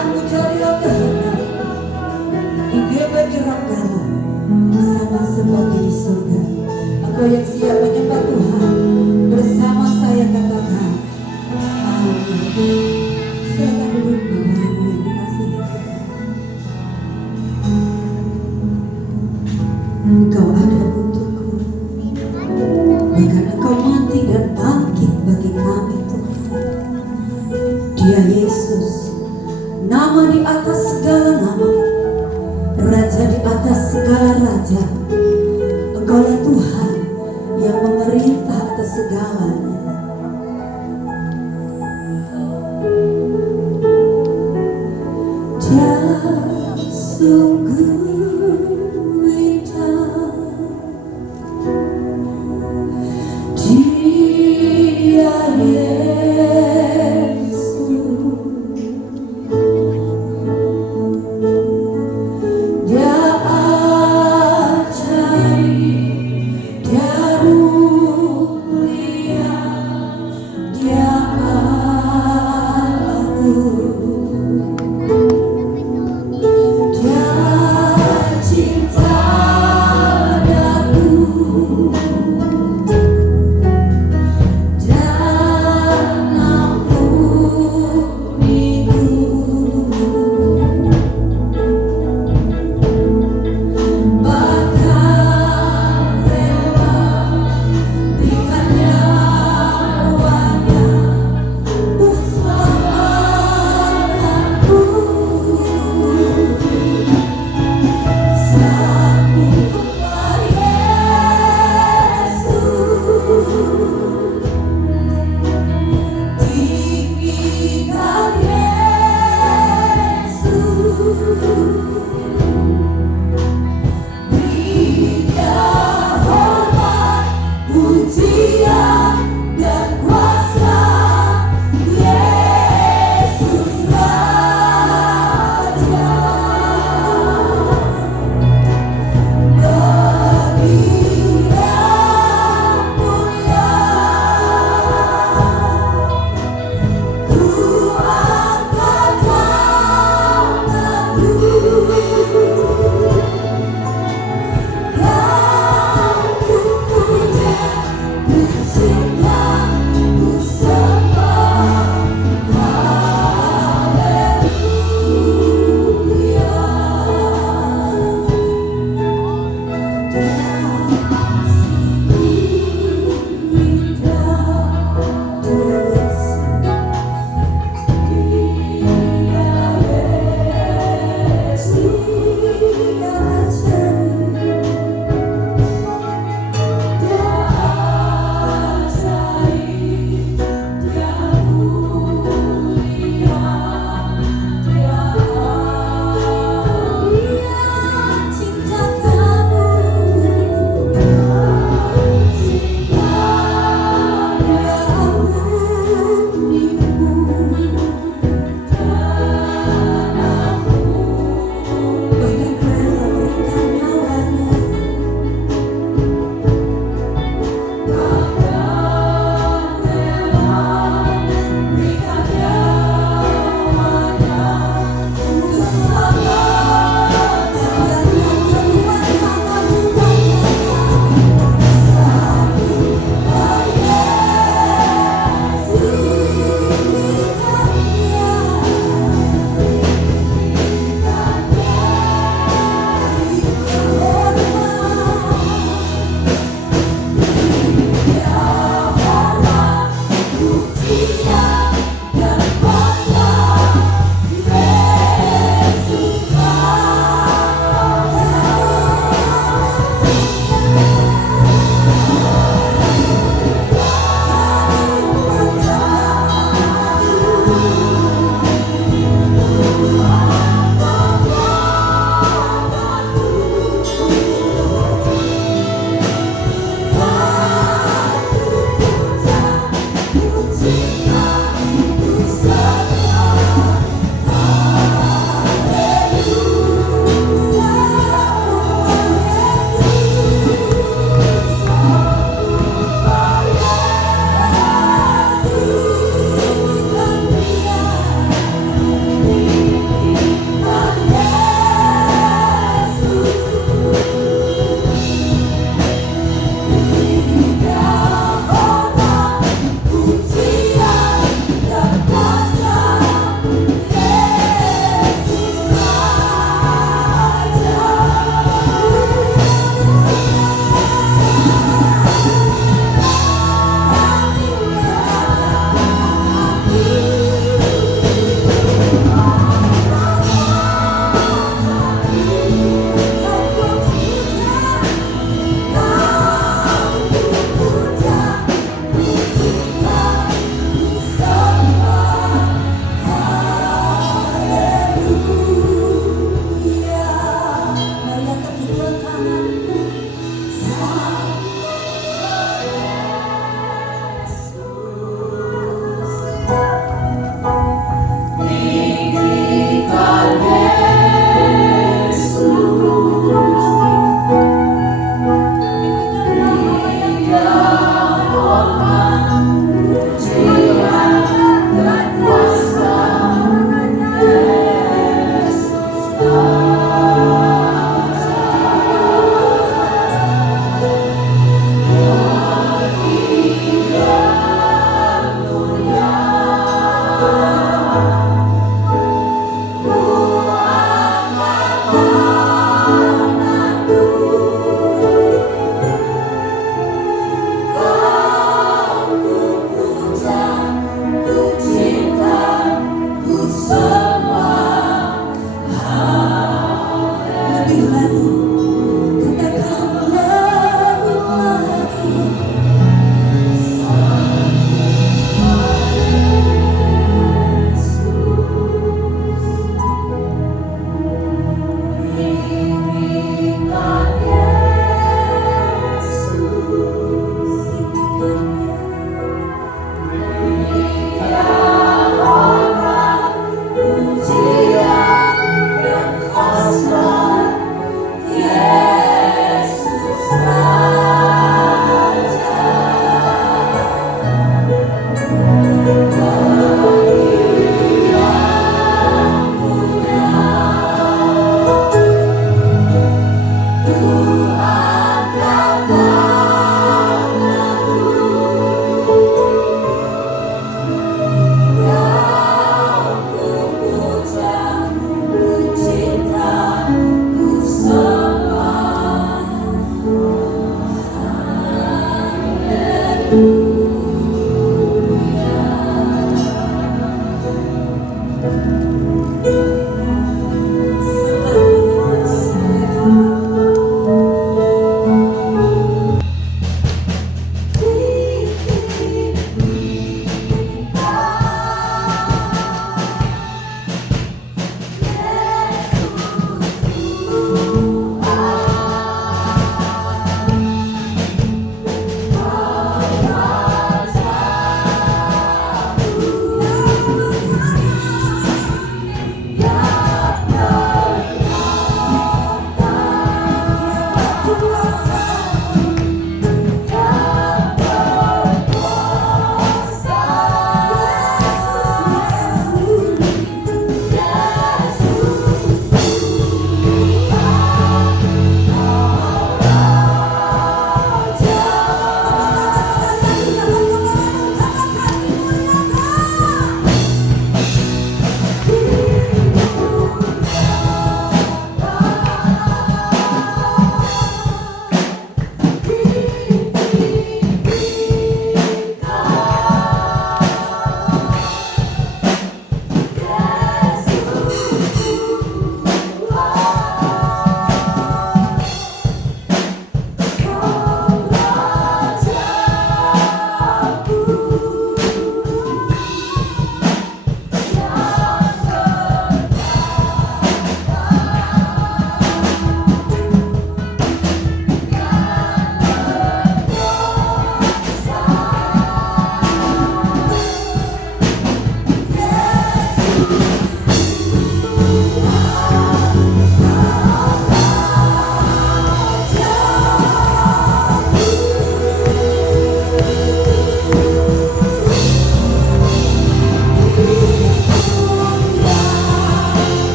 Aku jadilah kehendakmu di bumi ranggamu sama seperti di surga. Engkau yang siap menyembah Tuhan bersama saya katakan amin. Silakan duduk Bapak Ibu yang dikasihi Tuhan. Engkau ada untukku, bahkan Engkau mati dan bangkit bagi kami Tuhan. Dia Yesus, nama di atas segala nama, Raja di atas segala raja. Engkaulah Tuhan yang memerintah atas segalanya. Dia sungguh indah, Dia Yesus, Dia ajaib, Dia mulia, Dia agung, Dia cinta daku dan ampuniku, bahkan rela berikan nyawanya untuk selamatku.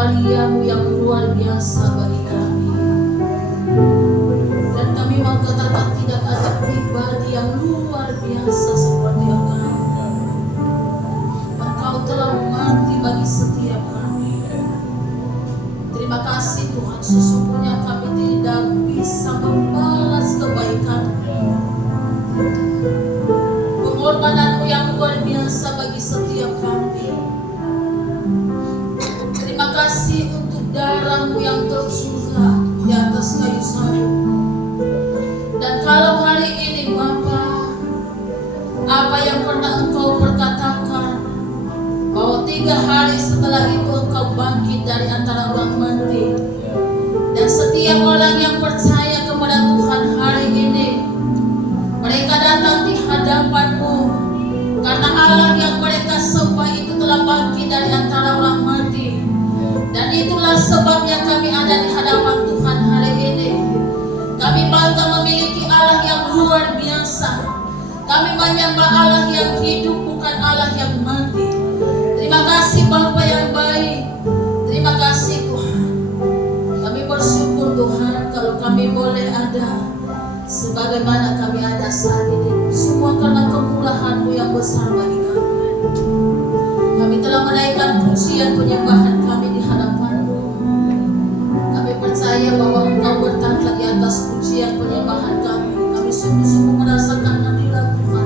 karya-Mu yang luar biasa bagi kami. Dan kami mau katakan tidak ada pribadi yang luar biasa seperti Engkau. Engkau telah mati bagi setiap kami. Terima kasih Tuhan, sesungguhnya kami tidak bisa membalas kebaikan, pengorbanan-Mu yang luar biasa bagi setiap kami. Terima kasih untuk darah-Mu yang tercurah di atas kayu salib. Dan kalau hari ini Bapa, apa yang pernah Engkau perkatakan, bahwa 3 hari setelah itu Engkau bangkit dari antara orang mati, dan setiap orang yang percaya kepada Tuhan hari ini, mereka datang di hadapan-Mu, karena Allah yang mereka sembah itu telah bangkit dari antara orang mati. Dan itulah sebabnya kami ada di hadapan Tuhan hari ini. Kami bangga memiliki Allah yang luar biasa. Kami menyembah Allah yang hidup, bukan Allah yang mati. Terima kasih Bapa yang baik. Terima kasih Tuhan. Kami bersyukur Tuhan kalau kami boleh ada sebagai bagaimana kami ada saat ini. Semua karena kemurahan-Mu yang besar bagi kami. Kami telah menaikkan pujian penyembahan kami di hadapan-Mu. Kami percaya bahwa Engkau bertata di atas pujian penyembahan kami. Kami sungguh-sungguh merasakan hadirat Tuhan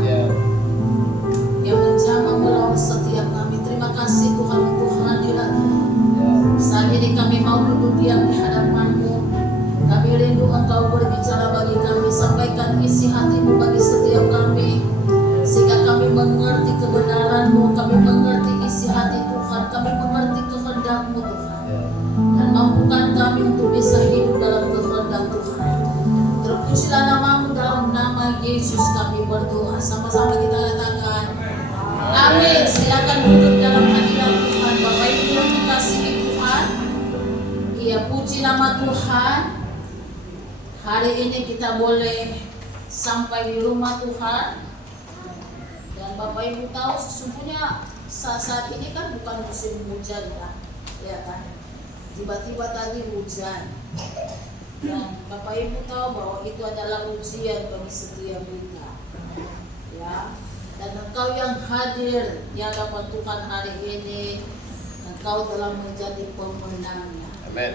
yang menjamah melawat setiap kami. Terima kasih Tuhan untuk hadirat-Mu. Saat ini kami mau duduk diam di hadapan-Mu. Kami rindu Engkau berbicara bagi kami. Sampaikan isi hati-Mu bagi setiap kami, sehingga kami mengerti kebenaran-Mu, kami mengerti isi hati Tuhan, kami mengerti kehendak-Mu Tuhan, dan mampukan kami untuk bisa hidup dalam kehendak Tuhan. Terpujilah nama-Mu, dalam nama Yesus kami berdoa. Sama-sama kita katakan amin. Silakan duduk dalam hadirat Tuhan. Bapak Ibu yang dikasihi Tuhan, iya, puji nama Tuhan. Hari ini kita boleh sampai di rumah Tuhan. Dan Bapak Ibu tahu sesungguhnya saat ini kan bukan musim hujan ya kan? Tiba-tiba tadi hujan. Dan Bapak Ibu tahu bahwa itu adalah ujian bagi setiap kita. Ya. Dan Engkau yang hadir di hadapan Tuhan hari ini, Engkau telah menjadi pemenangnya. Amin.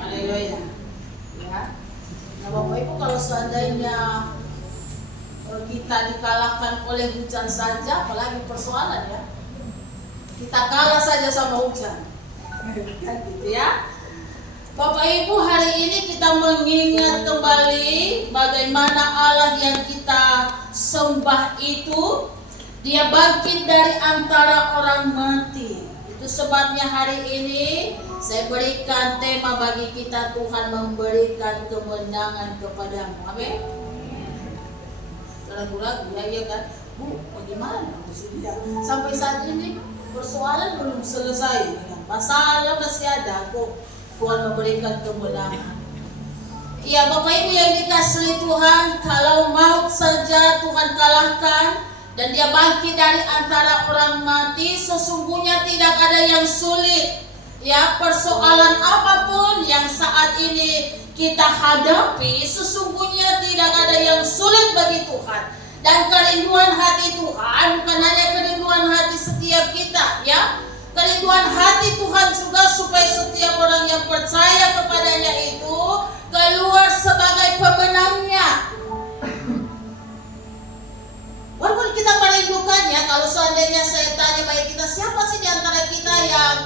Haleluya. Ya. Nah Bapak Ibu, kalau seandainya kita dikalahkan oleh hujan saja, apalagi persoalan ya, kita kalah saja sama hujan, kan gitu ya. Bapak Ibu, hari ini kita mengingat kembali bagaimana Allah yang kita sembah itu, Dia bangkit dari antara orang mati. Itu sebabnya hari ini saya berikan tema bagi kita, Tuhan memberikan kemenangan kepadamu. Amin. Ragu-ragu ya kan? Bu, bagaimana? Sampai saat ini persoalan belum selesai. Masalah masih ada kok. Tuhan memberikan kemenangan. Ya Bapak Ibu yang dikasihi Tuhan, kalau maut saja Tuhan kalahkan dan Dia bangkit dari antara orang mati, sesungguhnya tidak ada yang sulit. Ya, persoalan apapun yang saat ini kita hadapi, sesungguhnya tidak ada yang sulit bagi Tuhan. Dan kerinduan hati Tuhan bukan hanya kerinduan hati setiap kita, ya. Kerinduan hati Tuhan juga supaya setiap orang yang percaya kepadanya itu keluar sebagai pemenangnya. Walaupun kita merindukannya, kalau seandainya saya tanya bagi kita, siapa sih di antara kita yang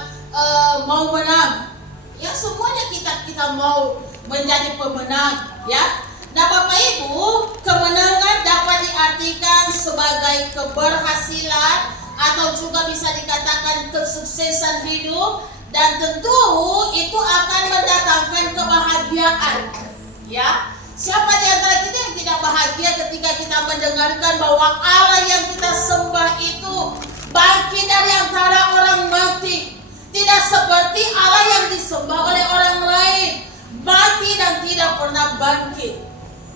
mau menang? Ya semuanya kita mau menjadi pemenang, ya. Nah Bapak Ibu, kemenangan dapat diartikan sebagai keberhasilan atau juga bisa dikatakan kesuksesan hidup, dan tentu itu akan mendatangkan kebahagiaan, ya. Siapa di antara kita yang tidak bahagia ketika kita mendengarkan bahwa Allah yang kita sembah itu bangkit dari antara orang mati? Tidak seperti Allah yang disembah oleh orang lain, mati dan tidak pernah bangkit.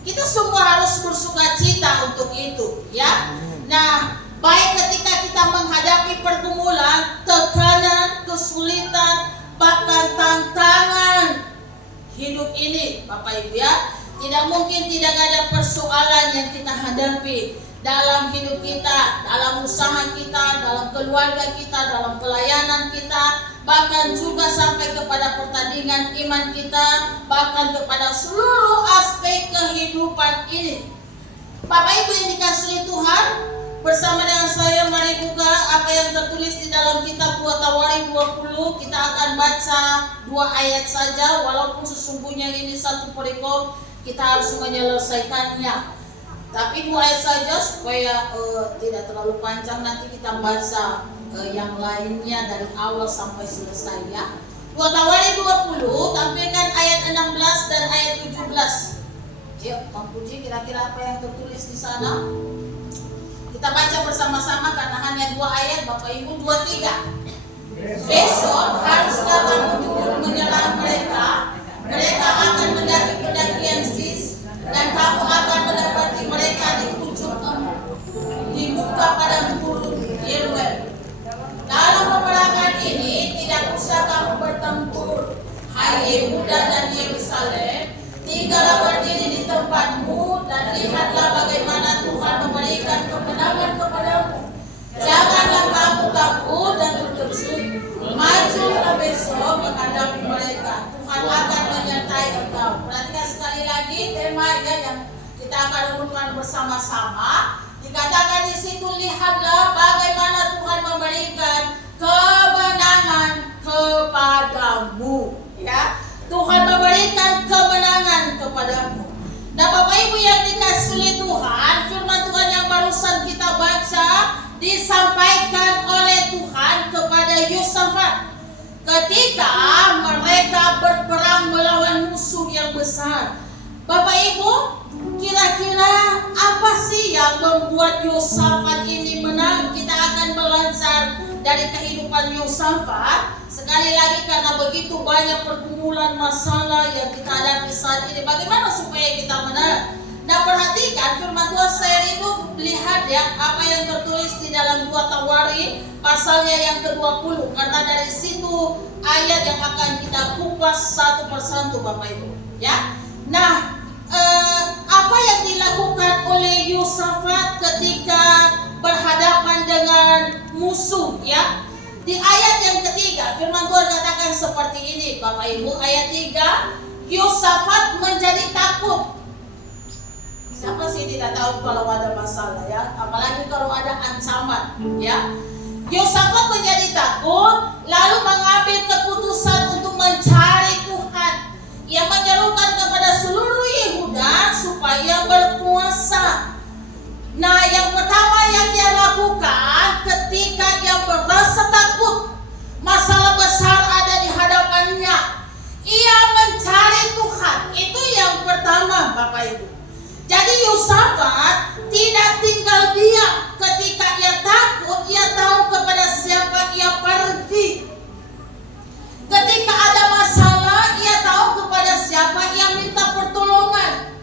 Kita semua harus bersuka cita untuk itu, ya. Nah, baik ketika kita menghadapi pergumulan, tekanan, kesulitan, bahkan tantangan hidup ini, Bapak Ibu ya, tidak mungkin tidak ada persoalan yang kita hadapi dalam hidup kita, dalam usaha kita, dalam keluarga kita, dalam pelayanan kita, bahkan juga sampai kepada pertandingan iman kita, bahkan kepada seluruh aspek kehidupan ini. Bapak Ibu yang dikasihi Tuhan, bersama dengan saya mari buka apa yang tertulis di dalam kitab 2 Tawarik 20. Kita akan baca 2 ayat saja, walaupun sesungguhnya ini satu perikop, kita harus menyelesaikannya. Tapi 2 ayat saja supaya tidak terlalu panjang, nanti kita baca yang lainnya dari awal sampai selesai ya. 2 Tawarik 20, tampilkan ayat 16 dan ayat 17. Yuk, Bang Puji, kira-kira apa yang tertulis di sana? Kita baca bersama-sama karena hanya 2 ayat, Bapak Ibu. 2, 3. Besok haruskah kamu turun menyerang mereka? Mereka akan mendaki pendakian Sis, dan kamu akan mendapati mereka di ujung dibuka pada gurun Yeruel. Dalam peperangan ini tidak usah kamu bertempur, hai Yehuda dan Yerusalem. Tinggallah berdiri di tempatmu dan lihatlah bagaimana Tuhan memberikan kemenangan kepadamu. Janganlah kamu takut dan terkejut. Majulah besok menghadapi mereka. Tuhan akan menyertai engkau. Perhatikan sekali lagi temanya yang kita akan renungkan bersama-sama. Dikatakan di situ, lihatlah bagaimana Tuhan memberikan kemenangan kepadamu. Ya, Tuhan memberikan kemenangan kepadamu. Nah, Bapak Ibu yang dikasihi oleh Tuhan, firman Tuhan yang barusan kita baca disampaikan oleh Tuhan kepada Yosafat ketika mereka berperang melawan musuh yang besar. Bapak Ibu, kira-kira apa sih yang membuat Yosafat ini menang? Kita akan belajar dari kehidupan Yosafat. Sekali lagi, karena begitu banyak pergumulan masalah yang kita hadapi saat ini, bagaimana supaya kita menang? Nah, perhatikan firman Tuhan. Saya itu lihat ya apa yang tertulis di dalam 2 Tawari pasalnya yang ke-20, karena dari situ ayat yang akan kita kupas satu persatu Bapak Ibu ya. Nah, apa yang dilakukan oleh Yosafat ketika berhadapan dengan musuh ya? Di ayat yang ketiga firman Tuhan katakan seperti ini Bapak Ibu, ayat 3, Yosafat menjadi takut. Siapa sih tidak tahu kalau ada masalah ya, apalagi kalau ada ancaman ya. Yosafat menjadi takut, lalu mengambil keputusan untuk mencari Tuhan. Ia menyerukan kepada seluruh Yehuda supaya berpuasa. Nah, yang pertama yang dia lakukan ketika dia merasa takut, masalah besar ada di hadapannya, ia mencari Tuhan. Itu yang pertama Bapak Ibu. Jadi Yosafat tidak tinggal diam ketika ia takut, ia tahu kepada siapa ia pergi. Ketika ada masalah, ia tahu kepada siapa ia minta pertolongan.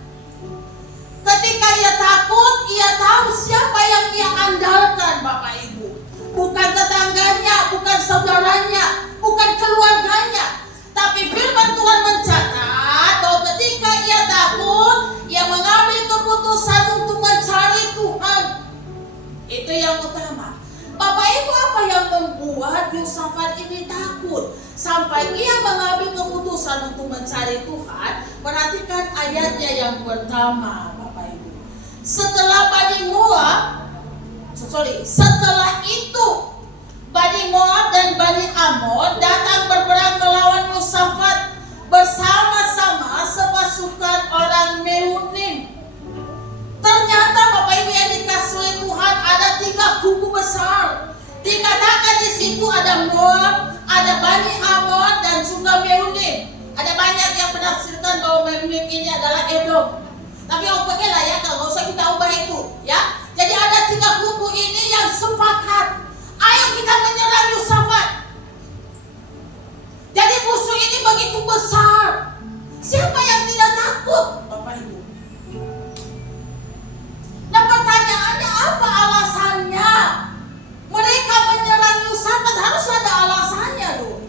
Ketika ia takut, ia tahu siapa yang ia andalkan Bapak Ibu. Bukan tetangganya, bukan saudaranya, bukan keluarganya. Tapi firman Tuhan mencatat bahwa ketika ia takut, ia mengambil keputusan untuk mencari Tuhan. Itu yang utama. Bapak Ibu, apa yang membuat Yosafat ini takut sampai ia mengambil keputusan untuk mencari Tuhan? Perhatikan ayatnya yang pertama Bapak Ibu. Setelah itu Bani Moab dan Bani Amon datang berperang melawan Yosafat bersama-sama sepasukan orang Mehunim. Ternyata Bapak Ibu yang dikasihi oleh Tuhan, ada 3 kubu besar. Dikatakan di situ ada Moab, ada Bani Amon dan juga Mehunim. Ada banyak yang menafsirkan bahwa Mehunim ini adalah Edom. Tapi oke lah ya, kalau usah kita ubah itu ya. Jadi ada 3 kubu ini yang sepakat, ayo kita menyerang Yosafat. Jadi musuh ini begitu besar. Siapa yang tidak takut Bapak Ibu? Nah, pertanyaannya apa alasannya? Mereka menyerang Yosafat, harus ada alasannya loh.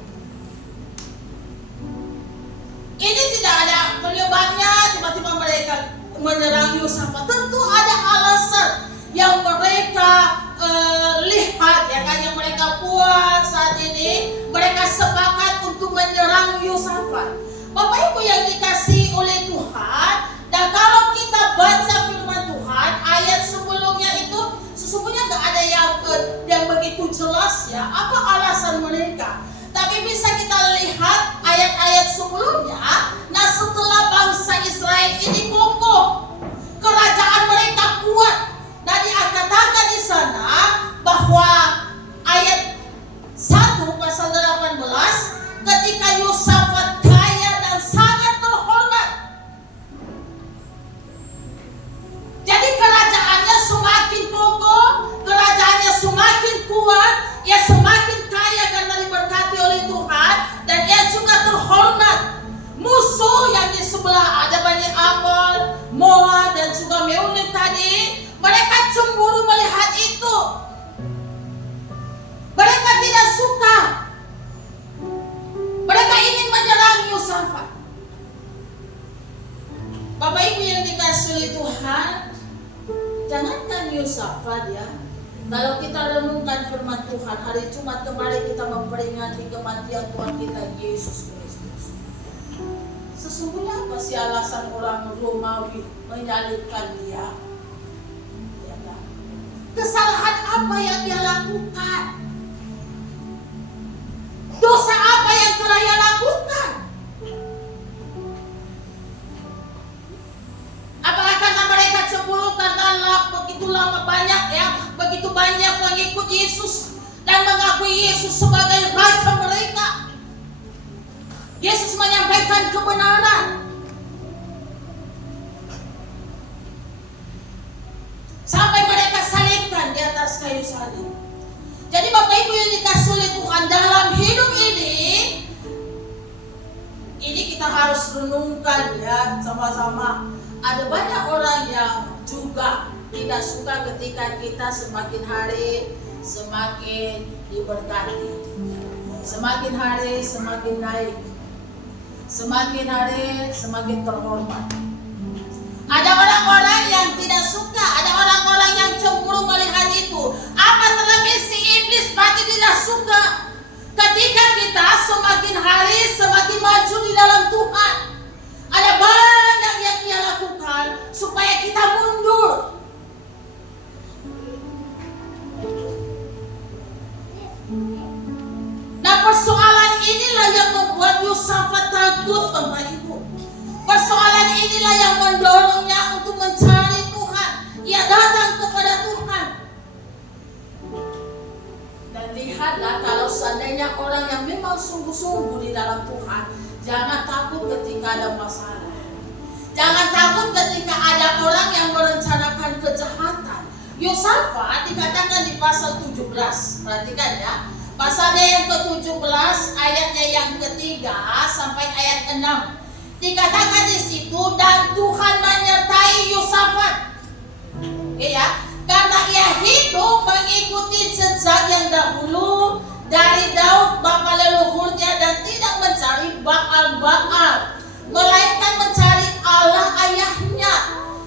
Ini tidak ada penyebabnya tiba-tiba mereka menyerang Yosafat. Tentu ada alasan yang mereka lihat ya kan, yang mereka buat saat ini. Mereka sepakat untuk menyerang Yosafat. Bapak Ibu yang dikasihi oleh Tuhan, dan kalau kita baca firman Tuhan ayat sebelumnya itu sesungguhnya nggak ada yang begitu jelas ya apa alasan mereka. Tapi bisa kita lihat ayat-ayat sebelumnya. Nah, setelah bangsa Israel ini kokoh, kerajaan mereka kuat. Nah, dikatakan di sana bahwa ayat 1 pasal 18, ketika Yosafat kaya dan sangat terhormat. Jadi kerajaannya semakin kokoh, kerajaannya semakin kuat, ia semakin kaya karena diberkati oleh Tuhan, dan ia juga terhormat. Musuh yang di sebelah ada Bani Amon, Moab dan juga Mehunim Jangankan Yosafat ya. Kalau kita renungkan firman Tuhan, hari Jumat kemarin kita memperingati kematian Tuhan kita Yesus Kristus. Sesungguhnya apa sih alasan orang Romawi menyalibkan dia? Ya kan? Kesalahan apa yang dia lakukan? Dosa apa yang telah dia lakukan? Apakah karena mereka cemburu karena begitu lama banyak begitu banyak pengikut Yesus dan mengakui Yesus sebagai Raja mereka? Yesus menyampaikan kebenaran sampai mereka salibkan di atas kayu salib. Jadi Bapak Ibu yang dikasih oleh Tuhan, dalam hidup ini kita harus renungkan ya sama-sama. Ada banyak orang yang juga tidak suka ketika kita semakin hari semakin diberkati, semakin hari semakin naik, semakin hari semakin terhormat. Ada orang-orang yang tidak suka, ada orang-orang yang cemburu melihat itu. Apa terlebih si iblis pasti tidak suka ketika kita semakin hari semakin maju di dalam Tuhan. Ada banyak yang dia lakukan supaya kita mundur. Nah, persoalan inilah yang membuat Yosafat takut, Bapak Ibu. Persoalan inilah yang mendorongnya untuk mencari Tuhan. Ia datang kepada Tuhan. Dan lihatlah, kalau seandainya orang yang memang sungguh-sungguh di dalam Tuhan, jangan takut ketika ada masalah. Jangan takut ketika ada orang yang merencanakan kejahatan. Yosafat dikatakan di pasal 17. Perhatikan ya. Pasalnya yang ke-17, ayatnya yang ketiga sampai ayat 6. Dikatakan di situ, dan Tuhan menyertai Yosafat. Oke ya. Karena ia hidup mengikuti jejak yang dahulu dari Daud bapa leluhurnya, dan tidak mencari Baal-Baal, melainkan mencari Allah ayahnya.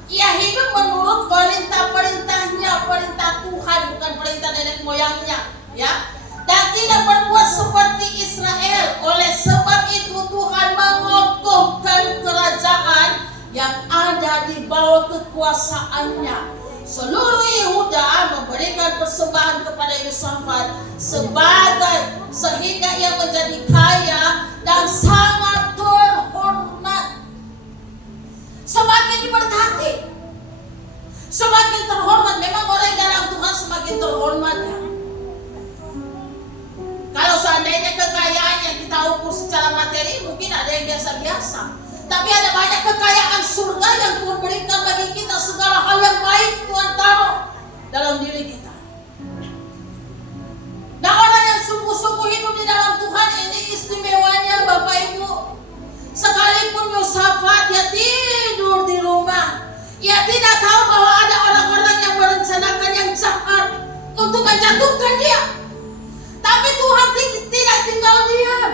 Ia hidup menurut perintah-perintahnya, perintah Tuhan, bukan perintah nenek moyangnya, ya. Dan tidak berbuat seperti Israel. Oleh sebab itu Tuhan mengokohkan kerajaan yang ada di bawah kekuasaannya. Seluruh Yehuda memberikan persembahan kepada Yosafat sehingga ia menjadi kaya dan sangat terhormat. Semakin diberkati, semakin terhormat. Memang orang dalam Tuhan semakin terhormat ya. Kalau seandainya kekayaan yang kita ukur secara materi, mungkin ada yang biasa-biasa. Tapi ada banyak kekayaan surga yang Tuhan berikan bagi kita. Segala hal yang baik Tuhan taruh dalam diri kita. Nah, orang yang sungguh-sungguh hidup di dalam Tuhan ini istimewanya Bapak Ibu. Sekalipun Yosafat dia tidur di rumah, ia tidak tahu bahwa ada orang-orang yang merencanakan yang jahat untuk menjatuhkan dia. Tapi Tuhan tidak tinggal diam.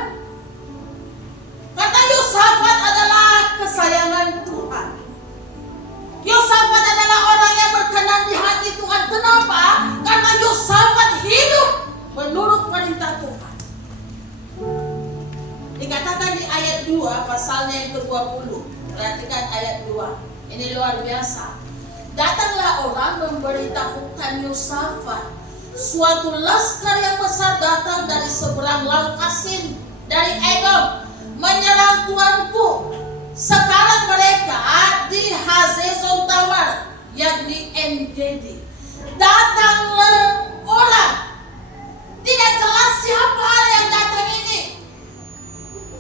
Karena Yosafat adalah kesayangan Tuhan. Yosafat adalah orang yang berkenan di hati Tuhan. Kenapa? Karena Yosafat hidup menurut perintah Tuhan. Dikatakan di ayat 2, pasalnya yang ke-20. Perhatikan ayat 2. Ini luar biasa. Datanglah orang memberitahukan Yosafat, suatu laskar yang besar datang dari seberang laut Asin, dari Edom, menyerang tuanku. Sekarang mereka di Hazezon Tamar, yakni En-Gedi. Datanglah orang, tidak jelas siapa yang datang ini.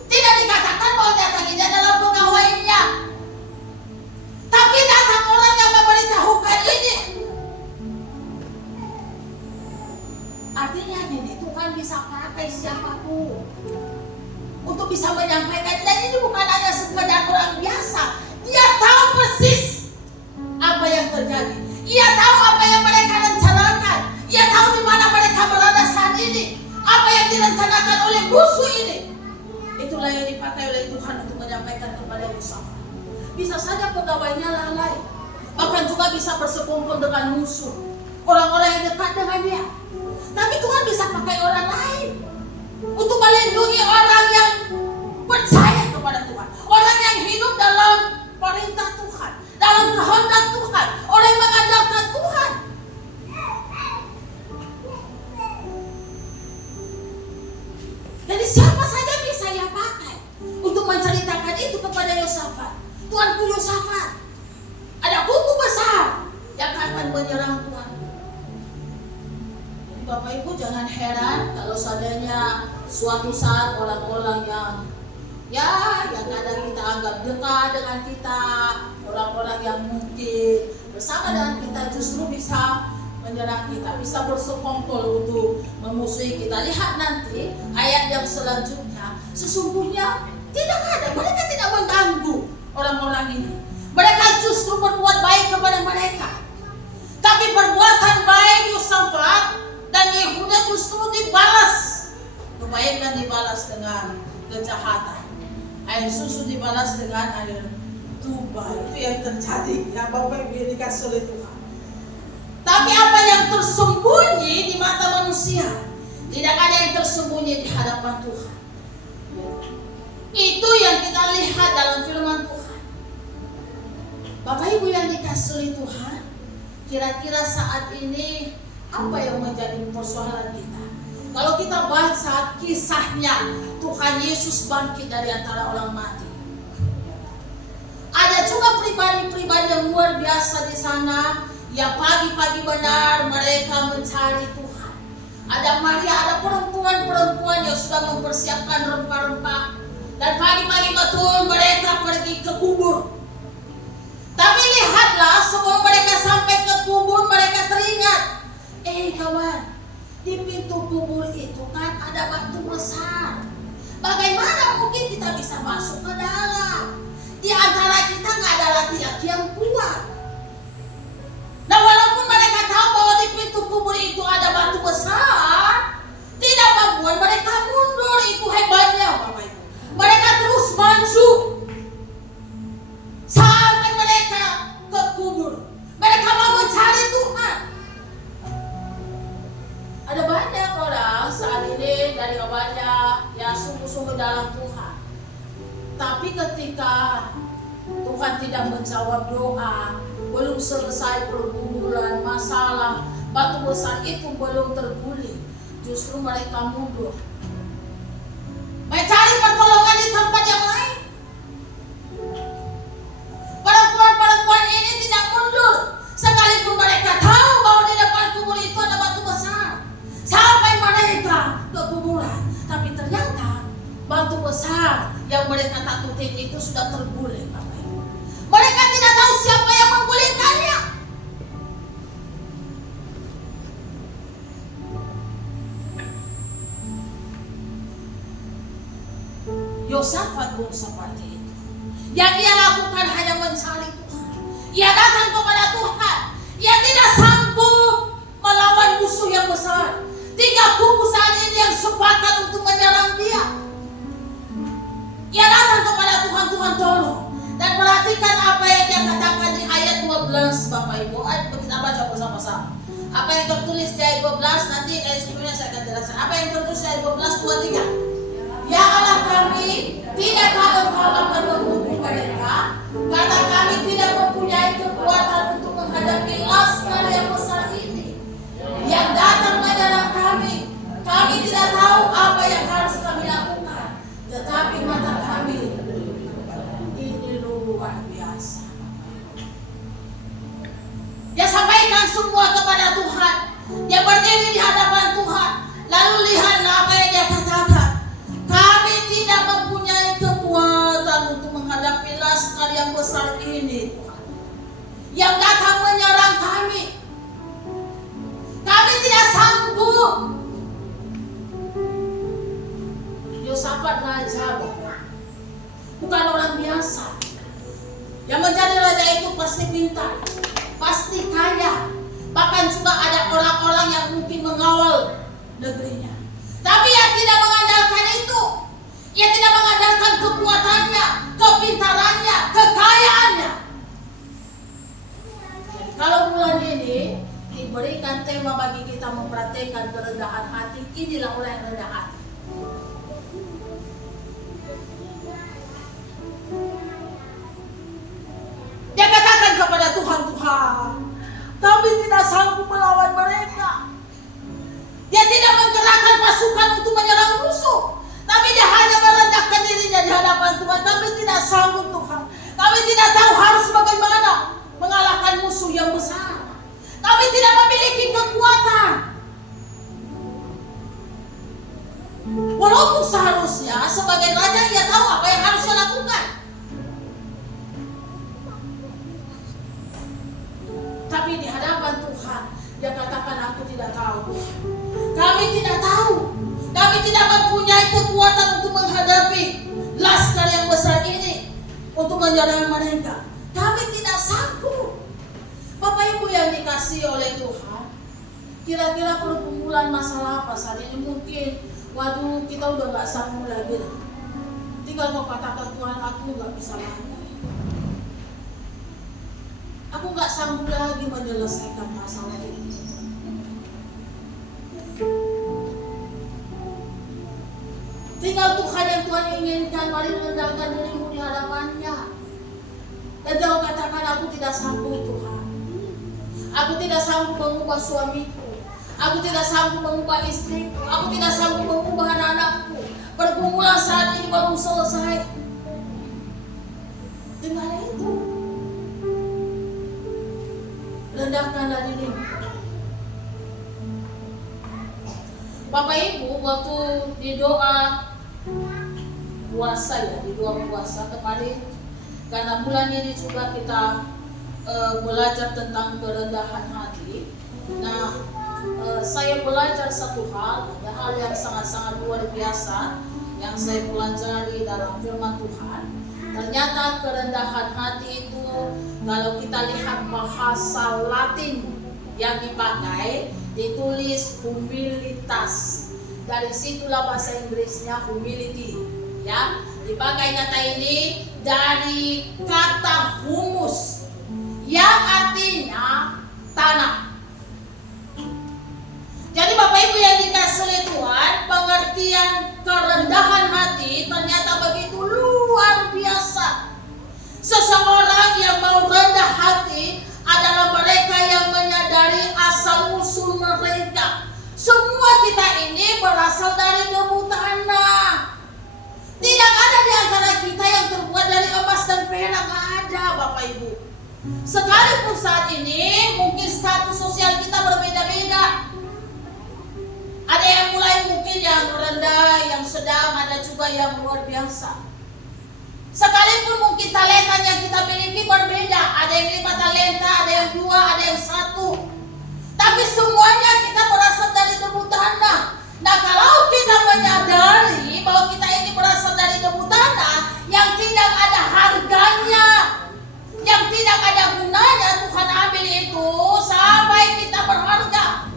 Tidak dikatakan bahwa datang ini adalah pegawainya, tapi datang orang yang memberitahukan ini. Artinya gini, Tuhan bisa pakai siapapun untuk bisa menyampaikan. Dan ini bukan hanya sekedar orang biasa. Dia tahu persis apa yang terjadi. Ia tahu apa yang mereka rencanakan. Ia tahu di mana mereka berada saat ini. Apa yang direncanakan oleh musuh ini. Itulah yang dipakai oleh Tuhan untuk menyampaikan kepada Yosafat. Bisa saja pegawainya lalai. bahkan juga bisa bersekongkol dengan musuh, orang-orang yang dekat dengan dia. Tapi Tuhan bisa pakai orang lain untuk melindungi orang yang percaya kepada Tuhan, orang yang hidup dalam perintah Tuhan, dalam kehendak Tuhan, orang yang mengandalkan Tuhan. Jadi siapa saja bisa ia pakai untuk menceritakan itu kepada Yosafat. Tuanku Yosafat, ada kubu besar yang akan menyerang Tuhan. Jadi Bapak Ibu jangan heran kalau seandainya suatu saat orang-orang yang kadang kita anggap dekat dengan kita, orang-orang yang mungkin bersama dengan kita justru bisa menyerang kita, bisa bersekongkol untuk memusuhi kita. Lihat nanti ayat yang selanjutnya, sesungguhnya tidak ada, mereka tidak mengganggu orang-orang ini. Mereka justru berbuat baik kepada mereka. Tapi perbuatan baik Yosafat dan Yehuda justru dibalas. Kebaikan dibalas dengan kejahatan. Air susu dibalas dengan air tuba. Itu yang terjadi. Ya Bapak Ibu dikasih oleh Tuhan. Tapi apa yang tersembunyi di mata manusia, tidak ada yang tersembunyi di hadapan Tuhan. Itu yang kita lihat dalam firman Tuhan. Bapak Ibu yang dikasih oleh Tuhan, kira-kira saat ini apa yang menjadi persoalan kita? Kalau kita baca kisahnya Tuhan Yesus bangkit dari antara orang mati, ada juga pribadi-pribadi yang luar biasa di sana yang pagi-pagi benar mereka mencari Tuhan. Ada Maria, ada perempuan-perempuan yang sudah mempersiapkan rempah-rempah, dan pagi-pagi betul mereka pergi ke kubur. Tapi lihatlah, sebelum mereka sampai ke kubur, mereka teringat, kawan, di pintu kubur itu kan ada batu besar. Bagaimana mungkin kita bisa masuk ke dalam? Di antara kita nggak ada laki-laki yang kuat. Nah, walaupun mereka tahu bahwa di pintu kubur itu ada batu besar, tidak membuat mereka mundur. Itu hebatnya Bapak Ibu. Mereka terus maju sampai mereka ke kubur. Mereka mau mencari Tuhan. Ada banyak orang saat ini dari awalnya ya sungguh-sungguh dalam Tuhan. Tapi ketika Tuhan tidak menjawab doa, belum selesai pergumulan, masalah, batu besar itu belum terguling, justru mereka mundur, mencari pertolongan di tempat yang lain. Perempuan-perempuan ini tidak mundur, sekalipun mereka tahu bahwa di depan kubur itu ada batu besar. Sampai mereka ke kuburan, tapi ternyata batu besar yang mereka takutin itu sudah terguling. Mereka tidak tahu siapa yang menggulingkannya. Yosafat pun seperti itu. Yang ia lakukan hanya mencari Tuhan. Ia datang kepada Tuhan. Ia tidak sanggup melawan musuh yang besar. 3 kubu saat ini yang sepakat untuk menyerang dia. Ia datang kepada Tuhan, Tuhan tolong. Dan perhatikan apa yang dia katakan di ayat 12 Bapak Ibu. Kita baca bersama-sama. Apa yang tertulis di ayat 12 nanti sebelumnya saya akan jelaskan. Apa yang tertulis di ayat 12, 2, 3. Ya Allah kami, tidakkah Engkau akan menghukum mereka? Karena kami tidak mempunyai kekuatan untuk menghadapi laskar yang besar ini yang datang menyerang kami. Kami tidak tahu apa yang harus kami lakukan, tetapi mata kami ini luar biasa. Dia sampaikan semua kepada Tuhan. Dia berdiri di hadapan Tuhan. Lalu lihatlah apa yang dia katakan. Kami tidak mempunyai kekuatan untuk menghadapi laskar yang besar ini, Tuhan, yang datang menyerang kami. Kami tidak sanggup. Yosafat raja, bukan orang biasa. Yang menjadi raja itu pasti pintar, pasti kaya, bahkan juga ada orang-orang yang mungkin mengawal negerinya. Tapi ia tidak mengandalkan itu. Ia tidak mengandalkan kekuatannya, kepintarannya, kekayaannya. diberikan tema bagi kita mempraktikkan kerendahan hati. Inilah orang yang rendah hati. Dia katakan kepada Tuhan, Tuhan, kami tidak sanggup melawan mereka. Dia tidak menggerakkan pasukan untuk menyerang musuh, tapi dia hanya merendahkan dirinya di hadapan Tuhan. Kami tidak sanggup, Tuhan. Kami tidak tahu harus bagaimana mengalahkan musuh yang besar. Kami tidak memiliki kekuatan. Walaupun seharusnya sebagai raja ia tahu apa yang harus dia lakukan. Tapi di hadapan Tuhan dia katakan, aku tidak tahu. Kami tidak tahu. Kami tidak mempunyai kekuatan untuk menghadapi laskar yang besar ini, untuk menyerang mereka. Kami tidak sanggup. Bapak Ibu yang dikasihi oleh Tuhan, kira-kira pergumulan masalah apa saat ini? Mungkin, waduh, kita udah gak sanggup lagi. Tinggal kau katakan, Tuhan, aku gak bisa lagi. Aku gak sanggup lagi menyelesaikan masalah ini. Tinggal Tuhan yang Tuhan inginkan, mari rendahkan dirimu di hadapannya. Dan kau katakan, aku tidak sanggup, Tuhan. Aku tidak sanggup mengubah suamiku. Aku tidak sanggup mengubah istriku. Aku tidak sanggup mengubah anak-anakku. Pergumulan saat ini belum selesai. Dengan itu, rendahkanlah dirimu. Bapak Ibu, waktu di doa puasa ya, di doa puasa kemarin, karena bulan ini juga kita belajar tentang kerendahan hati. Nah, saya belajar satu hal, ada hal yang sangat-sangat luar biasa yang saya pelajari dalam firman Tuhan. Ternyata kerendahan hati itu, kalau kita lihat bahasa Latin yang dipakai, ditulis humilitas. Dari situlah bahasa Inggrisnya humility, ya. Dipakai kata ini dari kata humus, yang artinya tanah. Jadi Bapak Ibu yang dikasihi oleh Tuhan, pengertian kerendahan hati ternyata begitu luar biasa. Seseorang yang mau rendah hati adalah mereka yang menyadari asal usul mereka. Semua kita ini berasal dari debu tanah. Tidak ada di antara kita yang terbuat dari emas dan perak, gak ada Bapak Ibu. Sekalipun saat ini mungkin status sosial kita berbeda-beda. Ada yang mulai mungkin yang rendah, yang sedang, ada juga yang luar biasa. Sekalipun mungkin talenta yang kita miliki berbeda. Ada yang 5 talenta, ada yang 2, ada yang 1. Tapi semuanya kita berasal dari debu tanah. Nah, kalau kita menyadari bahwa kita ini berasal dari debu tanah yang tidak ada harganya, yang tidak ada gunanya, Tuhan ambil itu sampai kita berharga,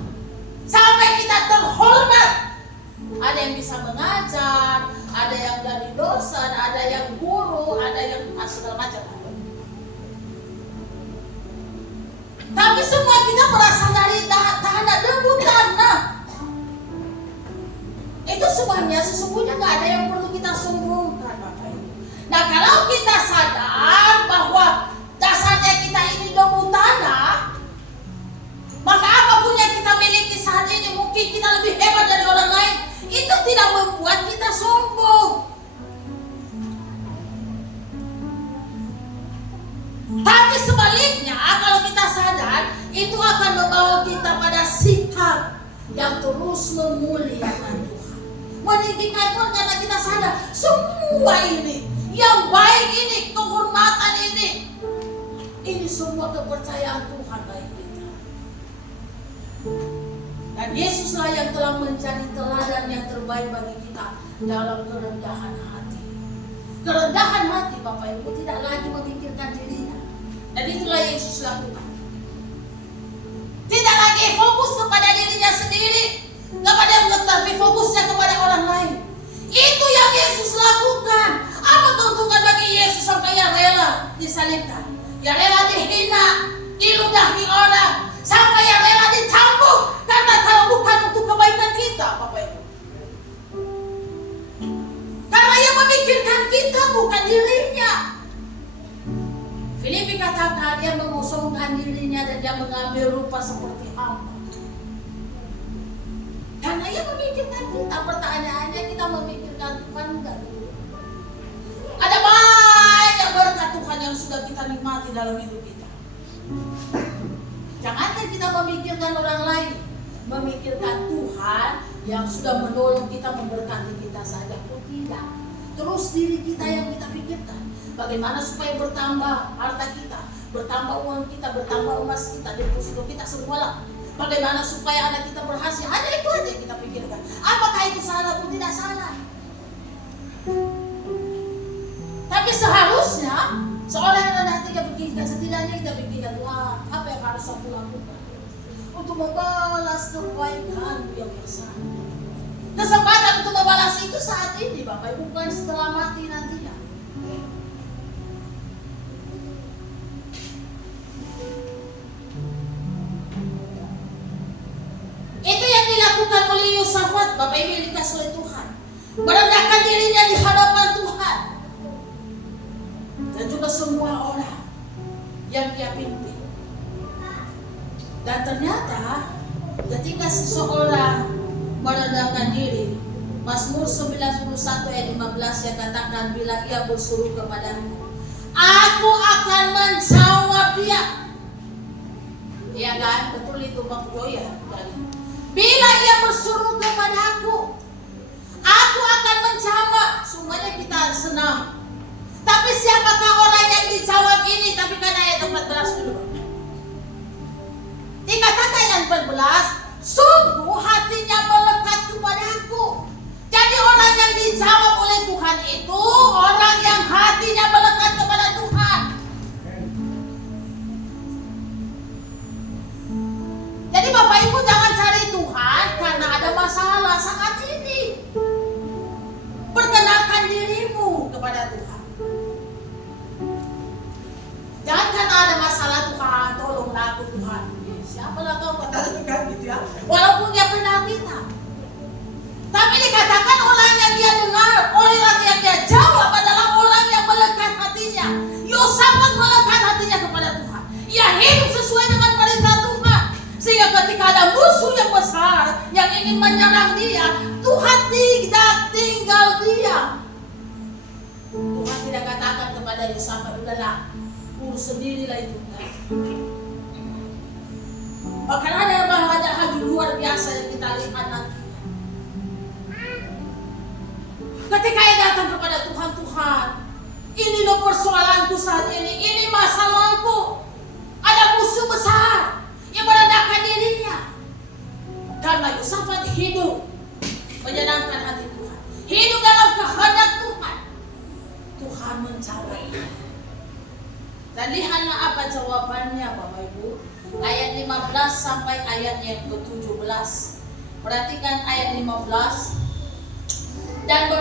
sampai kita terhormat. Ada yang bisa mengajar, ada yang dari dosen, ada yang guru, ada yang segala macam. Tapi semua kita berasal dari tanah, debu tanah. Itu semuanya sesungguhnya nggak ada yang perlu kita sombongkan, Bapak Ibu. Nah, kalau kita sadar bahwa dasarnya kita ini debu tanah, maka apapun yang kita miliki saat ini, mungkin kita lebih hebat dari orang lain, itu tidak membuat kita sombong. Tapi sebaliknya, kalau kita sadar, itu akan membawa kita pada sikap yang terus memuliakan Tuhan, meninggikan Tuhan, karena kita sadar semua ini, yang baik ini, kehormatan ini semua kepercayaan Tuhan bagi kita. Dan Yesuslah yang telah menjadi teladan yang terbaik bagi kita dalam kerendahan hati. Kerendahan hati, Bapak Ibu, tidak lagi memikirkan dirinya. Dan itulah yang Yesus lakukan. Tidak lagi fokus kepada dirinya sendiri, tapi fokusnya kepada orang lain. Itu yang Yesus lakukan. Apa keuntungan bagi Yesus sampai yang rela disalibkan, yang rela dihina, diludahi orang, sampai yang rela seperti hamba. Karena ia memikirkan kita, pertanyaannya kita memikirkan Tuhan enggak? Ada banyak berkat Tuhan yang sudah kita nikmati dalam hidup kita. Jangankan kita memikirkan orang lain, memikirkan Tuhan yang sudah menolong kita, memberkati kita saja pun tidak. Terus diri kita yang kita pikirkan. Bagaimana supaya bertambah harta kita, bertambah uang kita, bertambah emas kita, deposito kita semua. Bagaimana supaya anak kita berhasil, hanya itu aja yang kita pikirkan. Apakah itu salah pun tidak salah. Tapi seharusnya seorang yang rendah hati berpikir, setidaknya kita pikirkan, wah, apa yang harus aku lakukan untuk membalas kebaikan yang besar. Kesempatan untuk membalas itu saat ini, Bapak Ibu, bukan setelah mati nantinya. Itu yang dilakukan oleh Yosafat, Bapak Ibu, yang dikasih oleh Tuhan, merendahkan dirinya di hadapan Tuhan. Dan juga semua orang yang dia pimpin. Dan ternyata ketika seseorang merendahkan diri, Mazmur 91 ayat 15 yang katakan, bila ia berseru kepadaku, aku akan menjawab dia. Iya kan? Betul itu Bang Joya. Bila ia berseru kepadaku, aku akan menjawab. Semuanya kita senang. Tapi siapakah orang yang dijawab ini? Tapi kan ayat 14 dulu. Dikatakan ayat 14, sungguh hatinya melekat kepadaku. Jadi orang yang dijawab oleh Tuhan itu orang yang hatinya melekat kepada Tuhan. Jadi Bapak Ibu jangan cari Tuhan karena ada masalah saat ini. Perkenalkan dirimu kepada Tuhan. Jangan karena ada masalah Tuhan, tolonglah aku Tuhan. Siapalah kau katakan gitu ya. Walaupun dia kenal kita. Tapi dikatakan orang yang dia dengar, orang yang dia jawab adalah orang yang melekat hatinya. Yosafat melekat hatinya kepada Tuhan. Ia hidup sesuai dengan perintah Tuhan. Sehingga ketika ada musuh yang besar yang ingin menyerang dia, Tuhan tidak tinggal diam. Tuhan tidak katakan kepada Yosafat, udahlah, urus sendirilah itu. Bahkan ada hal luar biasa yang kita lihat nanti. Ketika ia datang kepada Tuhan, Tuhan, ini loh persoalanku saat ini masalahku. Ada musuh besar yang merendahkan dirinya. Karena Yosafat hidup menyenangkan hati Tuhan, hidup dalam kehendak Tuhan. Tuhan menjawabnya. Dan lihatlah apa jawabannya Bapak Ibu. Ayat 15 sampai ayat yang ke-17. Perhatikan ayat 15. Dan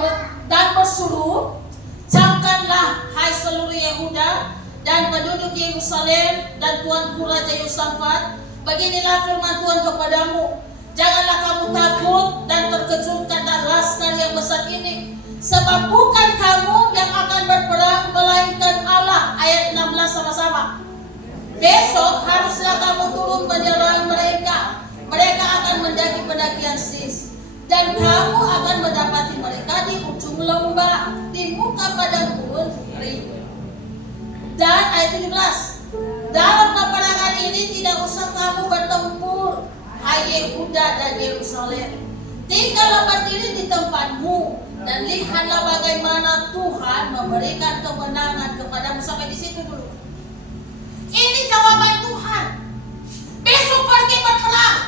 berseru, camkanlah hai seluruh Yehuda dan penduduk Yerusalem dan tuanku Raja Yosafat, beginilah firman Tuhan kepadamu, janganlah kamu takut dan terkejut karena laskar yang besar ini, sebab bukan kamu yang akan berperang melainkan Allah. Ayat 16 sama-sama. Besok haruslah kamu turun menyerang mereka. Mereka akan mendaki pendakian Sis, dan kamu akan mendapati mereka di ujung lembah, di muka padang gurun kering. Dan ayat 17, dalam peperangan ini tidak usah kamu bertempur, hai Yehuda dan Yerusalem. Tinggallah berdiri di tempatmu dan lihatlah bagaimana Tuhan memberikan kemenangan kepadamu. Sampai di situ dulu. Ini jawaban Tuhan. Besok pergi berperang.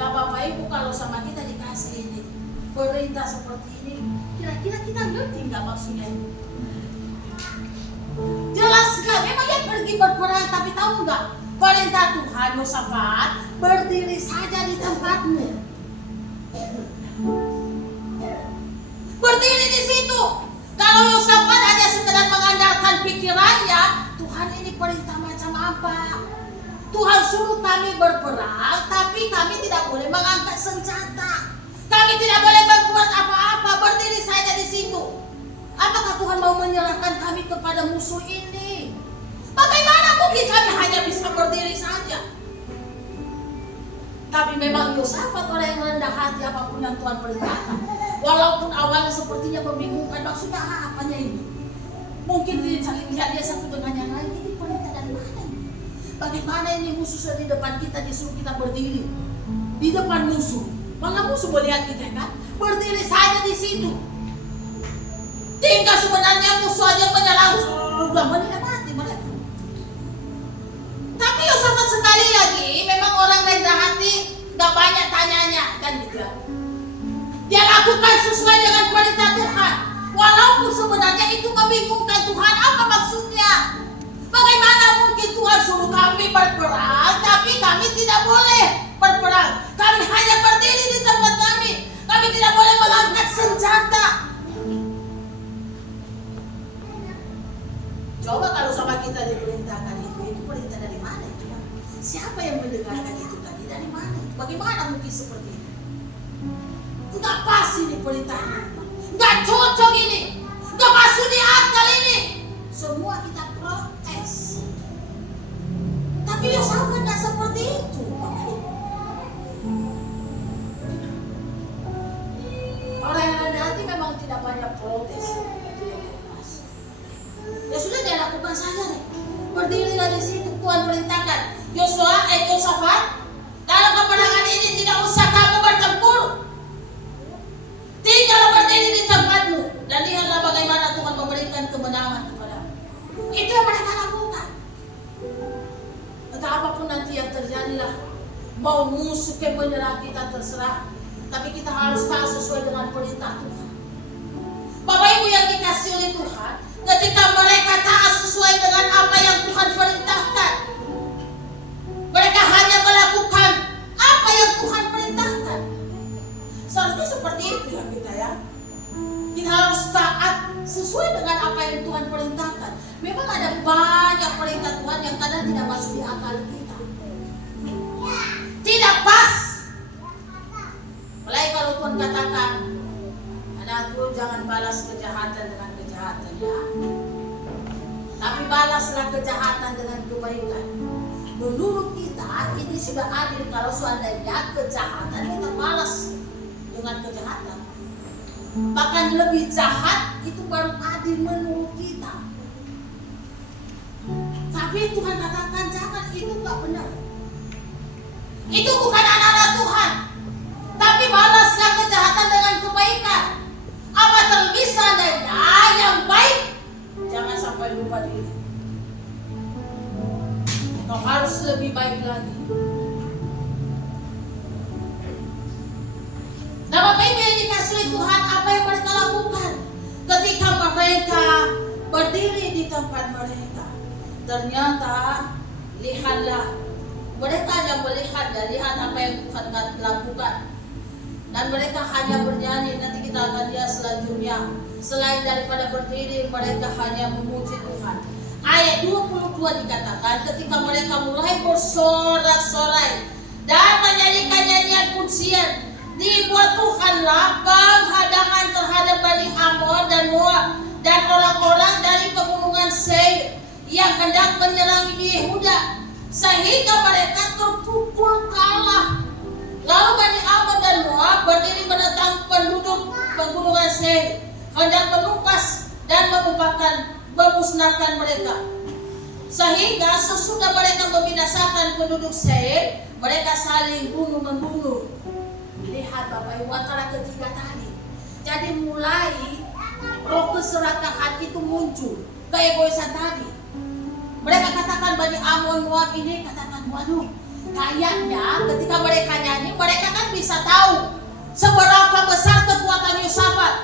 Nah Bapak Ibu, kalau sama kita dikasih ini perintah seperti ini, kira-kira kita ngerti nggak maksudnya ini? Jelas nggak? Memang ya pergi berperang, tapi tahu nggak? Perintah Tuhan, Yosafat, berdiri saja di tempatmu. Berdiri di situ. Kalau Yosafat hanya sekedar mengandalkan pikirannya, Tuhan ini perintah macam apa? Tuhan suruh kami berperang, tapi kami tidak boleh mengangkat senjata. Kami tidak boleh berbuat apa-apa, berdiri saja di situ. Apakah Tuhan mau menyerahkan kami kepada musuh ini? Bagaimana mungkin kami hanya bisa berdiri saja? Tapi memang Yosafat orang yang rendah hati apapun yang Tuhan perintahkan. Walaupun awalnya sepertinya membingungkan, maksudnya apanya ini? Mungkin lihat dia satu dengan yang lain, ini perintah dari mana ini? Bagaimana ini musuh di depan kita disuruh kita berdiri di depan musuh? Malah musuh melihat kita kan? Berdiri saja di situ. Tinggal sebenarnya musuh aja menyerang, sudah menikmati mereka. Tapi Yosafat sekali lagi memang orang rendah hati, gak banyak tanyanya kan gitu ya. Dia lakukan sesuai dengan perintah Tuhan. Walaupun sebenarnya itu membingungkan Tuhan, apa maksudnya? Bagaimana mungkin Tuhan suruh kami berperang, tapi kami tidak boleh berperang. Kami hanya berdiri di tempat kami. Kami tidak boleh mengangkat senjata. Coba kalau sama kita diperintahkan itu perintah dari mana itu? Siapa yang mendengarkan itu tadi? Dari mana? Bagaimana mungkin seperti itu? Enggak pas ini perintahnya. Enggak cocok ini. Enggak masuk di akal ini. Semua kita protes. Tapi Yosafat tidak seperti itu. Orang yang rendah hati memang tidak banyak protes. Ya sudah dia lakukan saja nih. Berdirilah di situ, Tuhan perintahkan. Yosafat, dalam peperangan ini tidak usah kamu bertempur. Tinggal berdiri di tempatmu dan lihatlah bagaimana Tuhan memberikan kemenangan kepadamu. Itu yang mereka lakukan. Entah apapun nanti yang terjadilah, mau musuh yang menyerang kita terserah, tapi kita harus taat sesuai dengan perintah Tuhan. Bapak Ibu yang dikasihi oleh Tuhan, ketika mereka taat sesuai dengan apa yang Tuhan perintahkan, mereka hanya melakukan apa yang Tuhan perintahkan. Seharusnya seperti itu ya kita ya. Kita harus taat sesuai dengan apa yang Tuhan perintahkan. Memang ada banyak perintah Tuhan yang kadang tidak masuk di akal kita. Tidak pas. Mulai kalau Tuhan katakan, anakku jangan balas kejahatan dengan kejahatan ya. Tapi balaslah kejahatan dengan kebaikan. Menurut kita ini sudah adil kalau seandainya kejahatan kita balas dengan kejahatan. Bahkan lebih jahat itu baru adil menurut kita. Tapi Tuhan katakan jangan, itu gak benar. Itu bukan anak-anak Tuhan. Tapi balaslah kejahatan dengan kebaikan. Apa terlebih seandainya yang baik, jangan sampai lupa diri. Kau harus lebih baik lagi. Nah Bapak Ibu yang dikasihi Tuhan, apa yang mereka lakukan ketika mereka berdiri di tempat mereka? Ternyata lihatlah, mereka hanya melihat dan lihat apa yang Tuhan lakukan. Dan mereka hanya bernyanyi. Nanti kita akan lihat selanjutnya. Selain daripada berdiri, mereka hanya memuji Tuhan. Ayat 22 dikatakan ketika mereka mulai bersorak-sorai dan menyanyikan nyanyian pujian, dibuat Tuhan lapang hadangan terhadap Bani Amon dan Moab dan orang-orang dari pegunungan Seir yang hendak menyerang Yehuda, sehingga mereka terpukul kalah. Lalu Bani Amon dan Moab berdiri menentang penduduk pegunungan Seir, hendak menumpas dan memusnahkan mereka. Sehingga sesudah mereka membinasakan penduduk Seir, mereka saling bunuh-membunuh. Lihat Bapak Ibu antara ketiga tadi. Jadi mulai roh keserakahan itu muncul, keegoisan tadi. Mereka katakan Bani Amon Moab ini katakan, waduh, kayaknya ketika mereka nyanyi, mereka kan bisa tahu seberapa besar kekuatan Yosafat.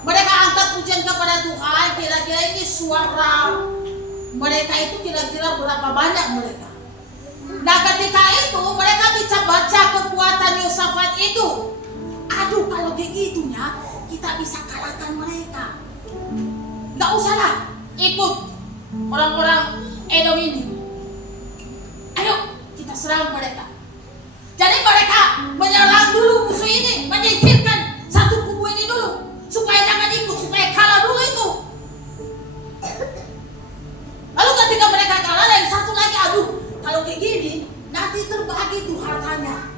Mereka angkat pujian kepada Tuhan, kira-kira ini suara mereka itu kira-kira berapa banyak mereka. Nah ketika itu mereka bisa baca kekuatan Yosafat itu. Aduh kalau kayak gitunya kita bisa kalahkan mereka. Gak usahlah ikut orang-orang Edom ini. Ayo kita serang mereka. Jadi mereka menyerang dulu musuh ini, menyingkirkan satu kubu ini dulu, supaya jangan ikut, supaya kalah dulu itu. Lalu ketika mereka kalah, yang satu lagi, aduh kalau kayak gini nanti terbagi tuh hartanya.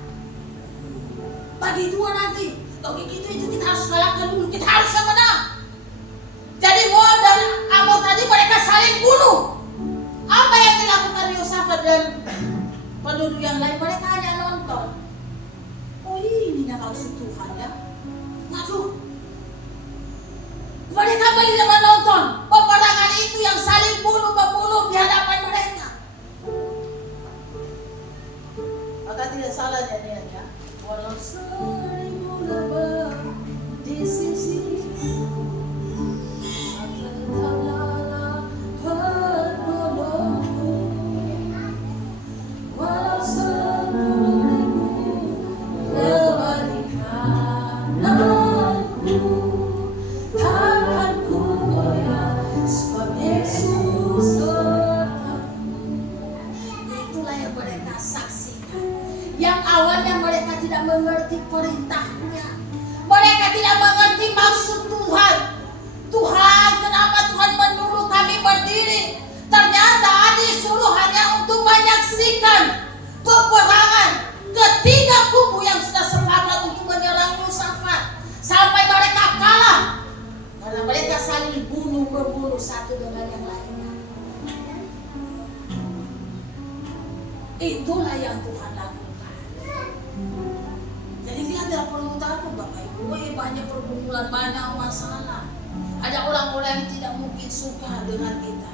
bagi dua nanti. Kalau gitu itu kita harus kalahkan dulu, kita harus menang. Jadi Moab dan Amon tadi mereka saling bunuh. Apa yang dilakukan Yosafat dan penduduk yang lain? Mereka hanya nonton. Oh ini maksud Tuhan ya. Waduh, mereka balik menonton peperangan itu yang saling membunuh di hadapan mereka. Maka tidak salah nyanyiannya. Walau seribu lebah di sisi, tetaplah penolongku. Walau 10.000 lebah di kananku, takkan ku goyah, sebab Yesus sertaku. Itulah yang mereka saksikan. Yang awalnya mereka tidak mengerti perintahnya, mereka tidak mengerti maksud Tuhan. Tuhan, kenapa Tuhan menyuruh kami berdiri? Ternyata disuruh hanya untuk menyaksikan peperangan ketiga kubu yang sudah sepakat untuk menyerang Yosafat sampai mereka kalah karena mereka saling membunuh satu dengan yang lainnya. Itulah yang Tuhan lakukan. Jadi kita tidak perlu takut Bapak Ibu. Banyak pergumulan, banyak masalah. Ada orang-orang yang tidak mungkin suka dengan kita.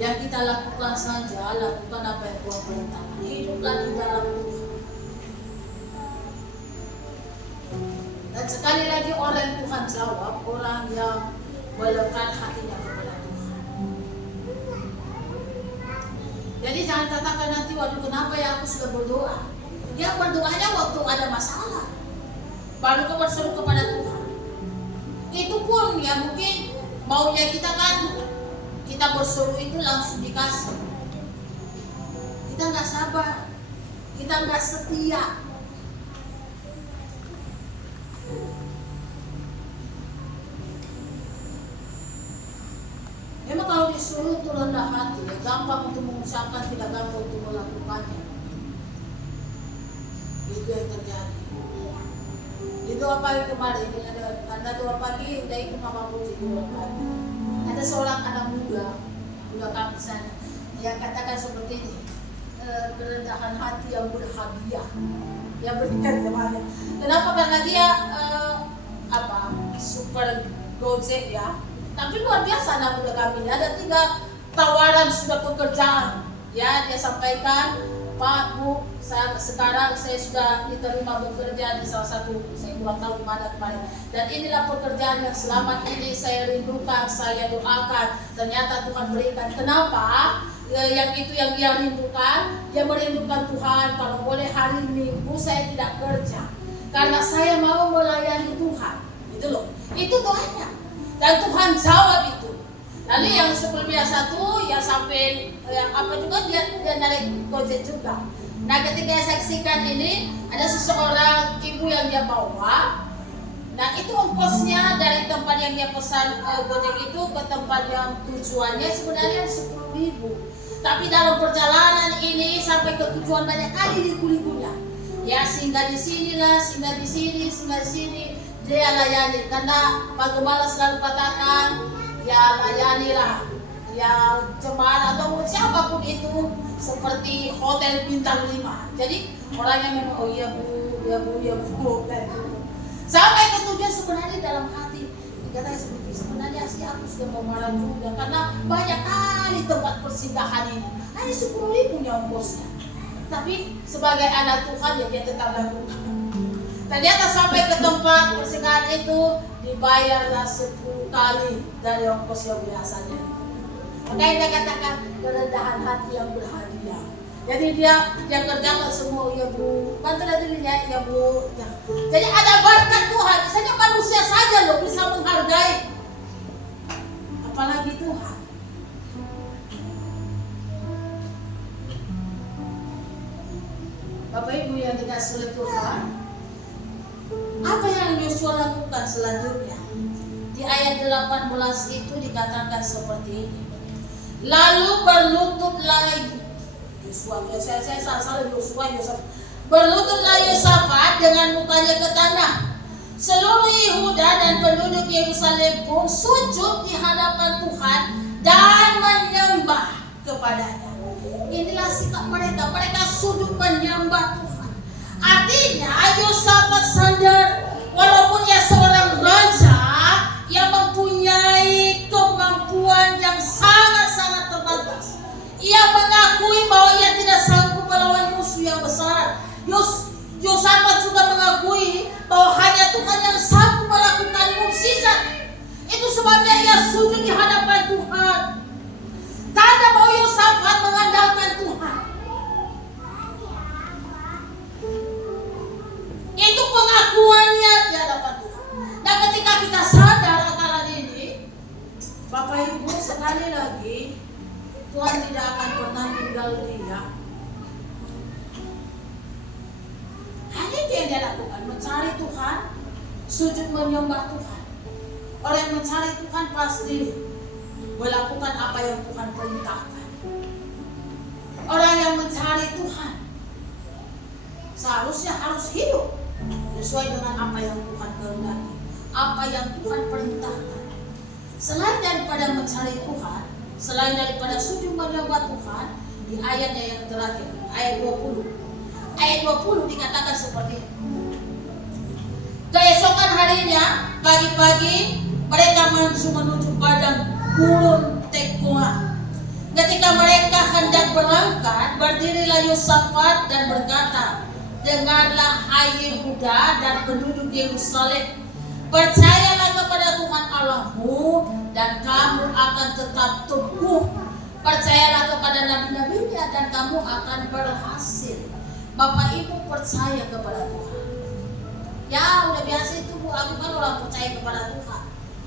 Yang kita lakukan saja, lakukan apa yang Tuhan perintahkan. Hiduplah di dalam Tuhan. Dan sekali lagi orang yang Tuhan jawab, orang yang melekat hatinya kepada Tuhan. Jadi jangan katakan nanti, waduh kenapa ya aku sudah berdoa. Ya berdoanya waktu ada masalah, baru kau berseru kepada Tuhan. Itu pun ya mungkin maunya kita kan, kita berseru itu langsung dikasih. Kita nggak sabar, kita nggak setia. Memang kalau disuruh itu rendah hati, ya, gampang untuk mengucapkan, tidak gampang untuk melakukannya. Itu yang terjadi. Itu apa yang kemarin, ada 2 pagi udah ikut Mama Puji 2 pagi. Ada seorang anak muda kami sana, yang katakan seperti ini, kerendahan hati yang berhadiah, yang berikan semuanya. Kenapa? Karena dia super gojek ya. Tapi luar biasa anak muda kami. Ada 3 tawaran sudah pekerjaan. Ya, dia sampaikan, Pak, Bu, sekarang saya sudah diterima bekerja di salah satu, saya kurang tahu di mana kemarin. Dan inilah pekerjaan yang selama ini saya rindukan, saya doakan. Ternyata Tuhan berikan. Kenapa? Yang itu yang dia rindukan. Dia merindukan Tuhan, kalau boleh hari Minggu saya tidak kerja. Karena saya mau melayani Tuhan. Gitu loh. Itu doanya. Dan Tuhan jawab itu. Lalu yang sebelumnya satu, yang sampai juga dia naik gojek juga. Nah ketika saya saksikan ini, ada seseorang ibu yang dia bawa. Nah itu ongkosnya dari tempat yang dia pesan gojek itu ke tempat yang tujuannya sebenarnya 10.000. Tapi dalam perjalanan ini sampai ke tujuan banyak kali liku-likunya. Ya singgah di sini lah, singgah di sini, singgah di sini. Dia layani karena Pak Gembala selalu katakan, ya layanilah, ya jemaat atau siapapun itu seperti hotel bintang 5. Jadi orang yang memang oh iya bu, ya bu, ya bu, dan gitu. Sampai ke tujuan sebenarnya dalam hati dikatakan seperti sebenarnya sih aku sudah mau marah juga karena banyak kali tempat persinggahan ini. Hanya 10.000 ongkosnya. Tapi sebagai anak Tuhan ya dia tetap lakukan. Ternyata sampai ke tempat persinggahan itu dibayarlah 10 kali dari ongkos yang biasanya. Makanya dia katakan kerendahan hati yang berhadiah. Jadi dia kerjakan semua ya bu, bantu dirinya ya bu. Ya. Jadi ada berkat Tuhan. Misalnya manusia saja loh bisa menghargai, apalagi Tuhan. Bapak Ibu yang dikasih oleh Tuhan, apa yang Yosua lakukan selanjutnya? Di ayat 18 itu dikatakan seperti ini. Lalu berlututlah Yosua, saya salah Yosua, Berlututlah Yosafat dengan mukanya ke tanah. Seluruh Yehuda dan penduduk Yerusalem pun sujud di hadapan Tuhan dan menyembah kepadanya. Inilah sikap mereka. Mereka sujud menyembah Tuhan. Artinya Yosafat sadar walaupun ia seorang raja yang mempunyai kemampuan yang sangat-sangat terbatas, ia mengakui bahwa ia tidak sanggup melawan musuh yang besar. Yosafat juga mengakui bahwa hanya Tuhan yang sanggup melakukan mukjizat. Itu sebabnya ia sujud di hadapan Tuhan. Tanda bahwa Yosafat mengandalkan Tuhan. Itu pengakuannya di hadapan Tuhan. Dan ketika kita sadar akan hal ini, Bapak Ibu, sekali lagi Tuhan tidak akan pernah tinggal diam. Hanya itu yang dia lakukan, mencari Tuhan, sujud menyembah Tuhan. Orang yang mencari Tuhan pasti melakukan apa yang Tuhan perintahkan. Orang yang mencari Tuhan seharusnya harus hidup sesuai dengan apa yang Tuhan kehendaki, apa yang Tuhan perintahkan. Selain daripada mencari Tuhan, selain daripada sujud menyembah Tuhan, di ayatnya yang terakhir, ayat 20. Ayat 20 dikatakan seperti ini. Keesokan harinya, pagi-pagi, mereka menuju padang gurun Tekoa. Ketika mereka hendak berangkat, berdirilah Yosafat dan berkata, dengarlah hai Yehuda dan penduduk Yerusalem, percayalah kepada Tuhan Allahmu dan kamu akan tetap teguh. Percayalah kepada nabi-nabinya dan kamu akan berhasil. Bapak Ibu percaya kepada Tuhan. Ya udah biasa itu Bu, aku kan orang percaya kepada Tuhan.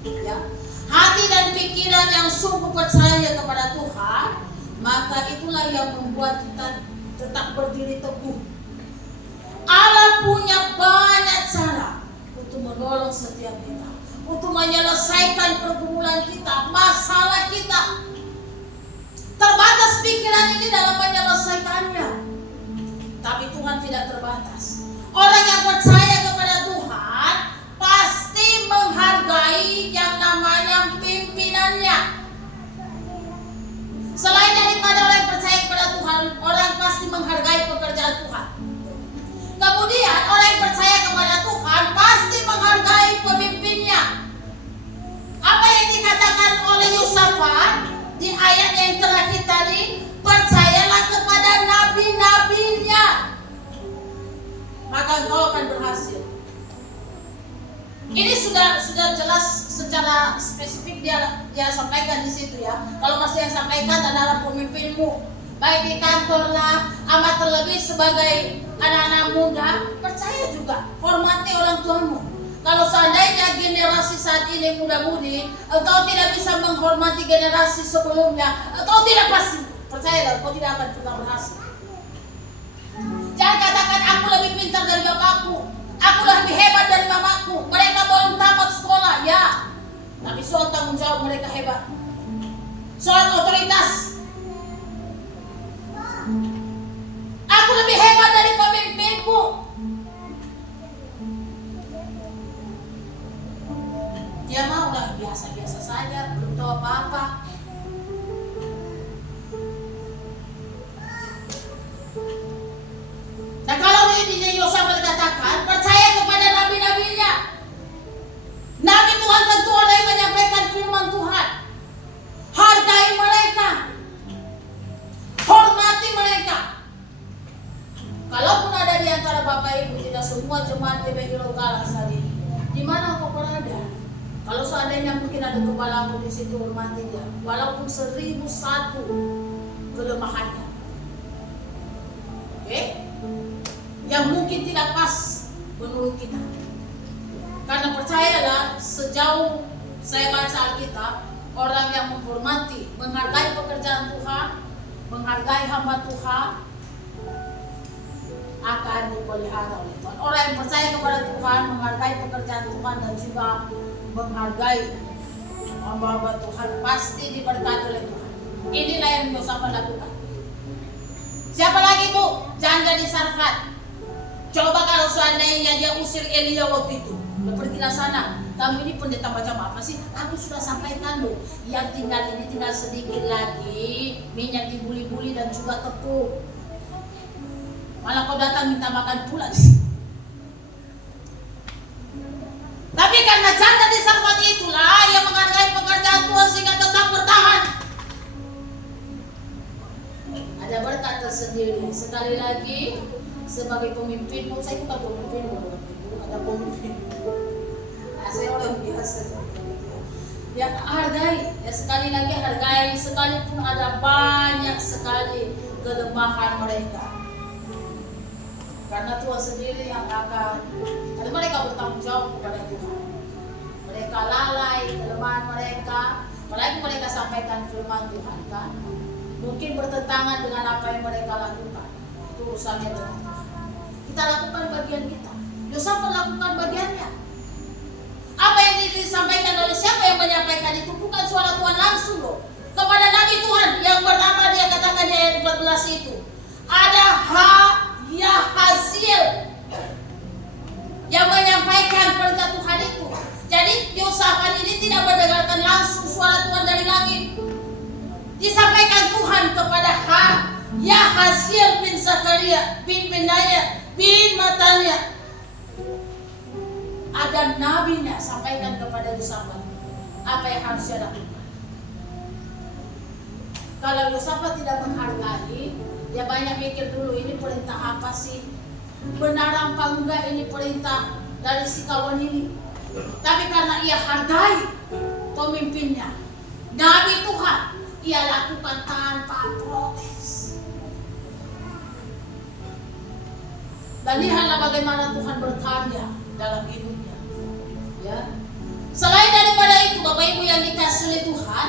Ya, hati dan pikiran yang sungguh percaya kepada Tuhan, maka itulah yang membuat kita tetap berdiri teguh. Allah punya banyak cara untuk menolong setiap kita, untuk menyelesaikan pergumulan kita, masalah kita. Terbatas pikiran ini dalam menyelesaikannya. Tapi Tuhan tidak terbatas. Orang yang percaya kepada Tuhan pasti menghargai yang namanya pimpinannya. Selain daripada orang yang percaya kepada Tuhan, orang pasti menghargai pekerjaan Tuhan. Kemudian orang yang percaya kepada Tuhan pasti menghargai pemimpinnya. Apa yang dikatakan oleh Yosafat di ayat yang terakhir tadi, percayalah kepada nabi-nabinya, maka engkau akan berhasil. Ini sudah jelas secara spesifik dia sampaikan di situ ya. Kalau masih yang sampaikan adalah pemimpinmu, baik di kantor lah, amat terlebih sebagai anak-anak muda, percaya juga, hormati orang tuamu. Kalau seandainya generasi saat ini muda-mudi, engkau tidak bisa menghormati generasi sebelumnya, engkau tidak pasti, percayalah, engkau tidak akan pernah berhasil. Jangan katakan aku lebih pintar dari bapakku, aku lebih hebat dari mamaku, mereka belum tamat sekolah, ya. Tapi soal tanggung jawab mereka hebat, soal otoritas. Aku lebih hebat dari pemimpinku. Dia mau lah biasa-biasa saja, belum tahu apa-apa. Nah kalau ini Yosafat katakan, percaya kepada nabi-nabinya. Nabi Tuhan tentu ada yang menyampaikan firman Tuhan. Hargai mereka, hormati mereka. Kalaupun ada di antara Bapak Ibu, tidak semua jemaat GBI Lokal saat ini, di mana kau berada? Kalau seandainya mungkin ada kepalamu di situ, hormati dia, walaupun 1001 kelemahannya, oke? Yang mungkin tidak pas menurut kita. Karena percayalah, sejauh saya baca Alkitab, orang yang menghormati, menghargai pekerjaan Tuhan, menghargai hamba Tuhan, akan dipelihara oleh Tuhan. Orang yang percaya kepada Tuhan, menghargai pekerjaan Tuhan dan juga menghargai hamba-hamba Tuhan, pasti diberkati oleh Tuhan. Inilah yang Yosafat lakukan. Siapa lagi Bu? Janda di Sarfat. Coba kalau seandainya dia usir Elia waktu itu, lo pergilah sana. Kamu ini pendeta macam apa sih? Aku sudah sampaikan lo, yang tinggal ini tinggal sedikit lagi, minyak dibuli-buli dan juga tepung. Malah kau datang minta makan pula. Tapi karena canda di sahabat itulah yang menghargai pekerjaan Tuhan sehingga tetap bertahan. Ada berkat tersendiri. Sekali lagi, sebagai pemimpinmu, saya bukan pemimpinmu, ada pemimpin. Nah, saya orang biasa. Ya hargai, ya sekali lagi hargai, sekalipun ada banyak sekali kelemahan mereka. Karena Tuhan sendiri yang akan, karena mereka bertanggung jawab kepada Tuhan. Mereka lalai kelemahan mereka, apalagi mereka sampaikan firman Tuhan kan. Mungkin bertentangan dengan apa yang mereka lakukan. Itu urusannya dengan Tuhan. Kita lakukan bagian kita. Yosafat lakukan bagiannya. Apa yang disampaikan oleh siapa yang menyampaikan itu bukan suara Tuhan langsung loh. Kepada Nabi Tuhan yang pertama dia katakan di ayat 14 itu. Ada Yahaziel yang menyampaikan perintah Tuhan itu. Jadi Yosafat ini tidak mendengarkan langsung suara Tuhan dari langit. Disampaikan Tuhan kepada Yahaziel bin Zakaria bin Benaya bin Matania. Ada nabinya sampaikan kepada Yosafat apa yang harus dia lakukan. Kalau Yosafat tidak menghargai, dia banyak mikir dulu ini perintah apa sih? Benar apa enggak ini perintah dari si kawan ini? Tapi karena ia hargai pemimpinnya, Nabi Tuhan, ia lakukan tanpa protes. Dan lihatlah bagaimana Tuhan berkarya dalam hidupnya. Ya. Selain daripada itu, Bapak Ibu yang dikasihi oleh Tuhan,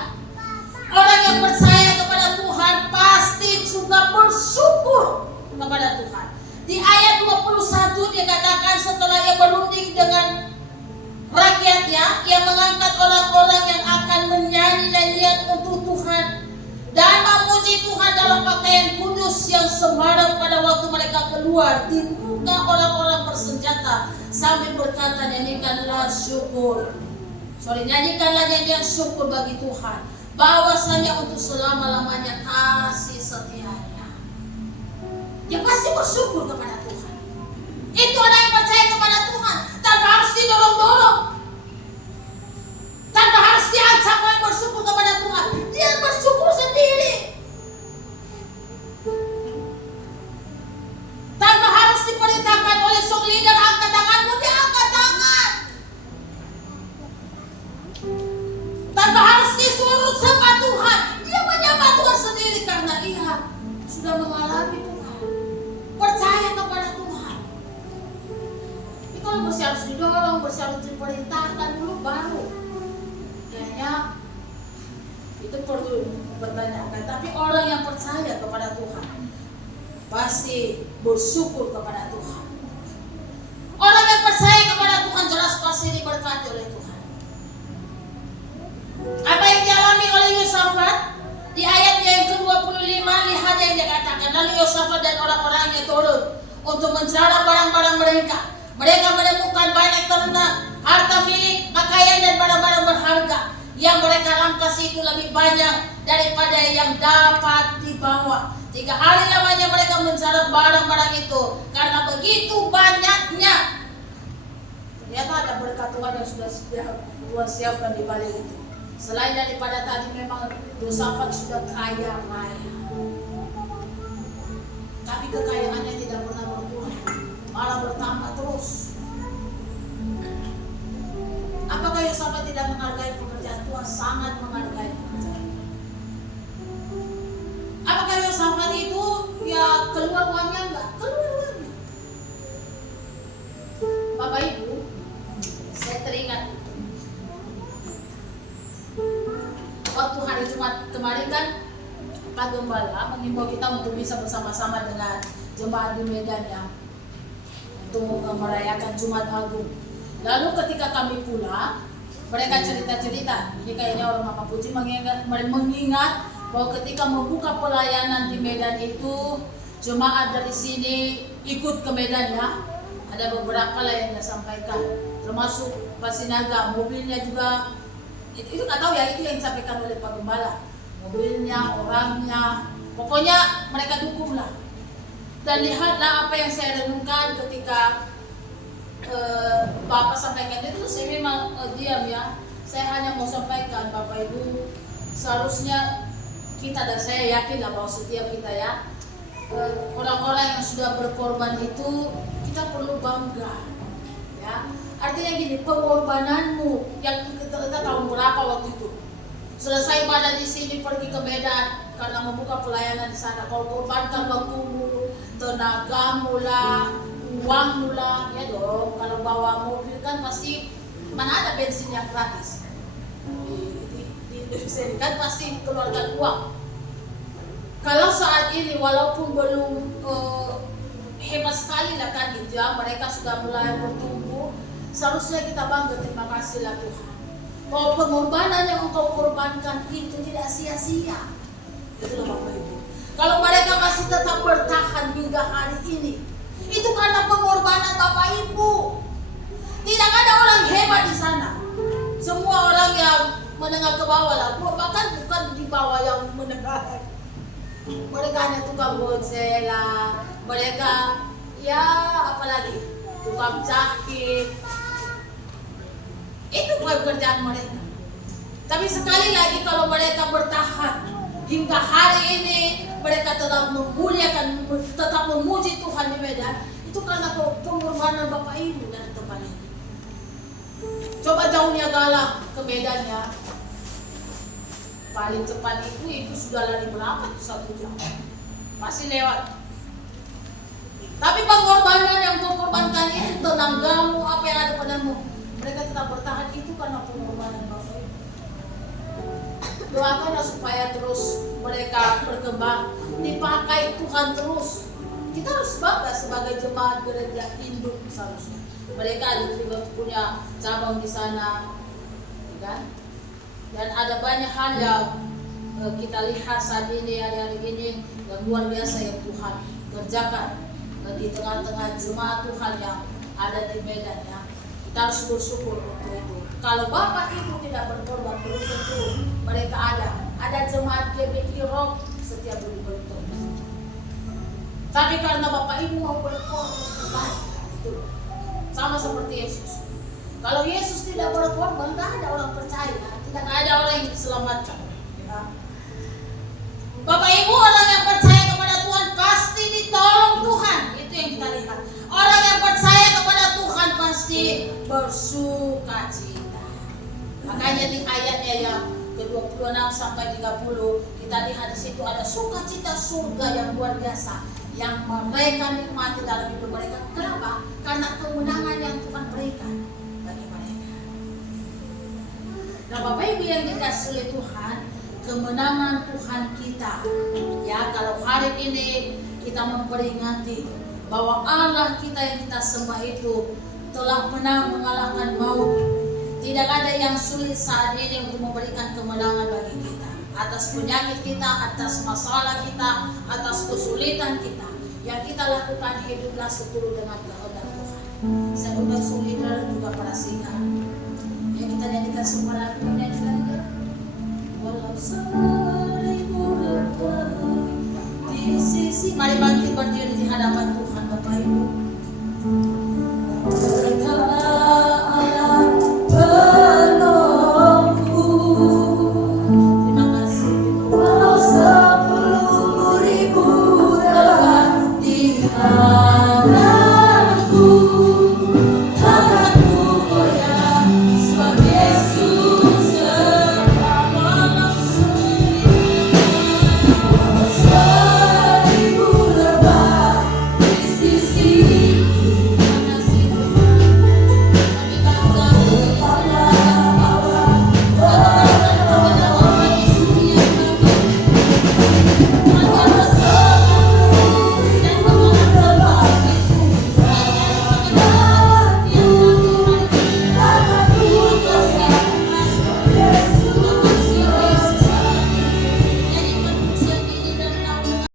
orang yang percaya kepada Tuhan pasti juga bersyukur kepada Tuhan. Di ayat 21 dia katakan setelah ia berunding dengan rakyatnya, ia mengangkat orang-orang yang akan menyanyi nyanyian untuk Tuhan dan memuji Tuhan dalam pakaian kudus yang semarak pada waktu mereka keluar di muka orang-orang bersenjata sambil berkata, nyanyikanlah nyanyian syukur bagi Tuhan, bahwasanya untuk selama-lamanya kasih setianya. Dia pasti bersyukur kepada Tuhan. Itu orang yang percaya kepada Tuhan tanpa harus didorong-dorong, tanpa harus diancam oleh bersyukur kepada Tuhan. Dia bersyukur sendiri, tanpa harus diperintahkan oleh sang leader, angkat tanganmu, dia angkat tangan. Tanpa harus disuruh sembah Tuhan, dia menyembah Tuhan sendiri karena ia sudah mengalami Tuhan, percaya kepada Tuhan. Ini kalau masih harus didorong, masih harus diperintahkan dulu baru kayaknya itu perlu dipertanyakan. Tapi orang yang percaya kepada Tuhan pasti bersyukur kepada Tuhan. Orang yang percaya kepada Tuhan jelas pasti diberkati oleh Tuhan. Apa yang dialami oleh Yosafat di ayatnya yang ke-25, lihat yang dia katakan. Lalu Yosafat dan orang-orangnya turun untuk mencari barang-barang mereka. Mereka menemukan banyak ternak, harta milik, pakaian dan barang-barang berharga. Yang mereka rampas itu lebih banyak daripada yang dapat dibawa. 3 hari lamanya mereka mencari barang-barang itu karena begitu banyaknya. Ternyata ada berkat Tuhan yang sudah Tuhan siapkan di balik itu. Selain daripada tadi memang Yosafat sudah kaya raya, tapi kekayaannya tidak pernah berkurang, malah bertambah terus. Apakah Yosafat tidak menghargai pekerjaan Tuhan? Sangat menghargai pekerjaan. Apakah Yosafat itu ya keluar uangnya? Enggak, keluar uangnya. Bapak Ibu, saya teringat waktu hari Jumat kemarin kan Pak Gembala mengimbau kita untuk bisa bersama-sama dengan jemaat di Medan ya, untuk merayakan Jumat Agung. Lalu ketika kami pulang, mereka cerita-cerita, ini kayaknya orang Mama Puji mengingat bahwa ketika membuka pelayanan di Medan itu, jemaat dari sini ikut ke Medan ya. Ada beberapa lah yang disampaikan, termasuk Pak Sinaga, mobilnya juga itu nggak tahu ya, itu yang disampaikan oleh Pak Gembala, mobilnya, orangnya, pokoknya mereka dukung lah. Dan lihatlah apa yang saya renungkan ketika Bapak sampaikan itu, saya memang diam ya. Saya hanya mau sampaikan Bapak Ibu, seharusnya kita, dan saya yakin lah bahwa setiap kita ya, orang-orang yang sudah berkorban itu kita perlu bangga ya. Artinya gini, pengorbananmu yang kita tahun berapa waktu itu, selesai pada di sini pergi ke Medan karena membuka pelayanan di sana, kau korbankan waktumu, tenagamu lah, uangmu lah, ya dong. Kalau bawa mobil kan pasti mana ada bensin yang gratis di Indonesia ini kan pasti keluarkan uang. Kalau saat ini walaupun belum hebat sekali lah kan gitu ya, mereka sudah mulai bertumbuh, seharusnya kita bangga, terima kasih lah Tuhan bahwa pengorbanan yang engkau korbankan itu tidak sia-sia. Itulah Bapak Ibu. Kalau mereka masih tetap bertahan hingga hari ini, itu karena pengorbanan Bapak Ibu. Tidak ada orang hebat di sana. Semua orang yang menengah ke bawah lah, bahkan bukan di bawah yang menengah. Mereka hanya tukang bonsai lah, mereka ya apalagi tukang jahit. Itu pekerjaan mereka. Tapi sekali lagi kalau mereka bertahan hingga hari ini, mereka tetap memuliakan, tetap memuji Tuhan di Medan, itu karena pengorbanan Bapak Ibu dari tempat ini. Coba jauhnya Galang ke Medan ya, paling cepat itu sudah lari berapa tuh, 1 jam masih lewat. Tapi pengorbanan yang kau korbankan itu, tenagamu, apa yang ada padamu, mereka tetap bertahan, itu karena pengorbanan Bapak Ibu. Doakanlah supaya terus mereka berkembang, dipakai Tuhan terus. Kita harus bangga sebagai jemaat gereja induk seharusnya. Mereka juga punya cabang di sana, kan? Dan ada banyak hal yang kita lihat saat ini, hari-hari ini yang luar biasa yang Tuhan kerjakan di tengah-tengah jemaat Tuhan yang ada di Medan ya. Kita harus bersyukur untuk itu. Kalau Bapak Ibu tidak berkorban, belum tentu mereka ada jemaat GBI Rock setiap berbentuk. Tapi karena Bapak Ibu mau berkorban, itu sama seperti Yesus. Kalau Yesus tidak berkorban, tidak ada orang percaya, tidak ada orang yang diselamatkan. Ya. Bapak Ibu, orang yang percaya kepada Tuhan pasti ditolong Tuhan. Itu yang kita lihat. Orang yang percaya kepada Tuhan pasti bersuka cita. Makanya di ayatnya yang ke-26 sampai 30 kita lihat di situ ada sukacita surga yang luar biasa yang mereka nikmati dalam hidup mereka. Kenapa? Karena kemenangan yang Tuhan berikan bagi mereka. Nah, Bapak Ibu yang dikasihi oleh Tuhan, kemenangan Tuhan kita. Ya, kalau hari ini kita memperingati bahwa Allah kita yang kita sembah itu telah menang mengalahkan maut. Tidak ada yang sulit saat ini untuk memberikan kemenangan bagi kita. Atas penyakit kita, atas masalah kita, atas kesulitan kita. Yang kita lakukan, hiduplah seturut dengan kehendak Tuhan. Saya undang saudara juga para singa. Yang kita nyanyikan semua lagu ini. Walau seribu di sisi, mari bangkit berdiri di hadapan Tuhan.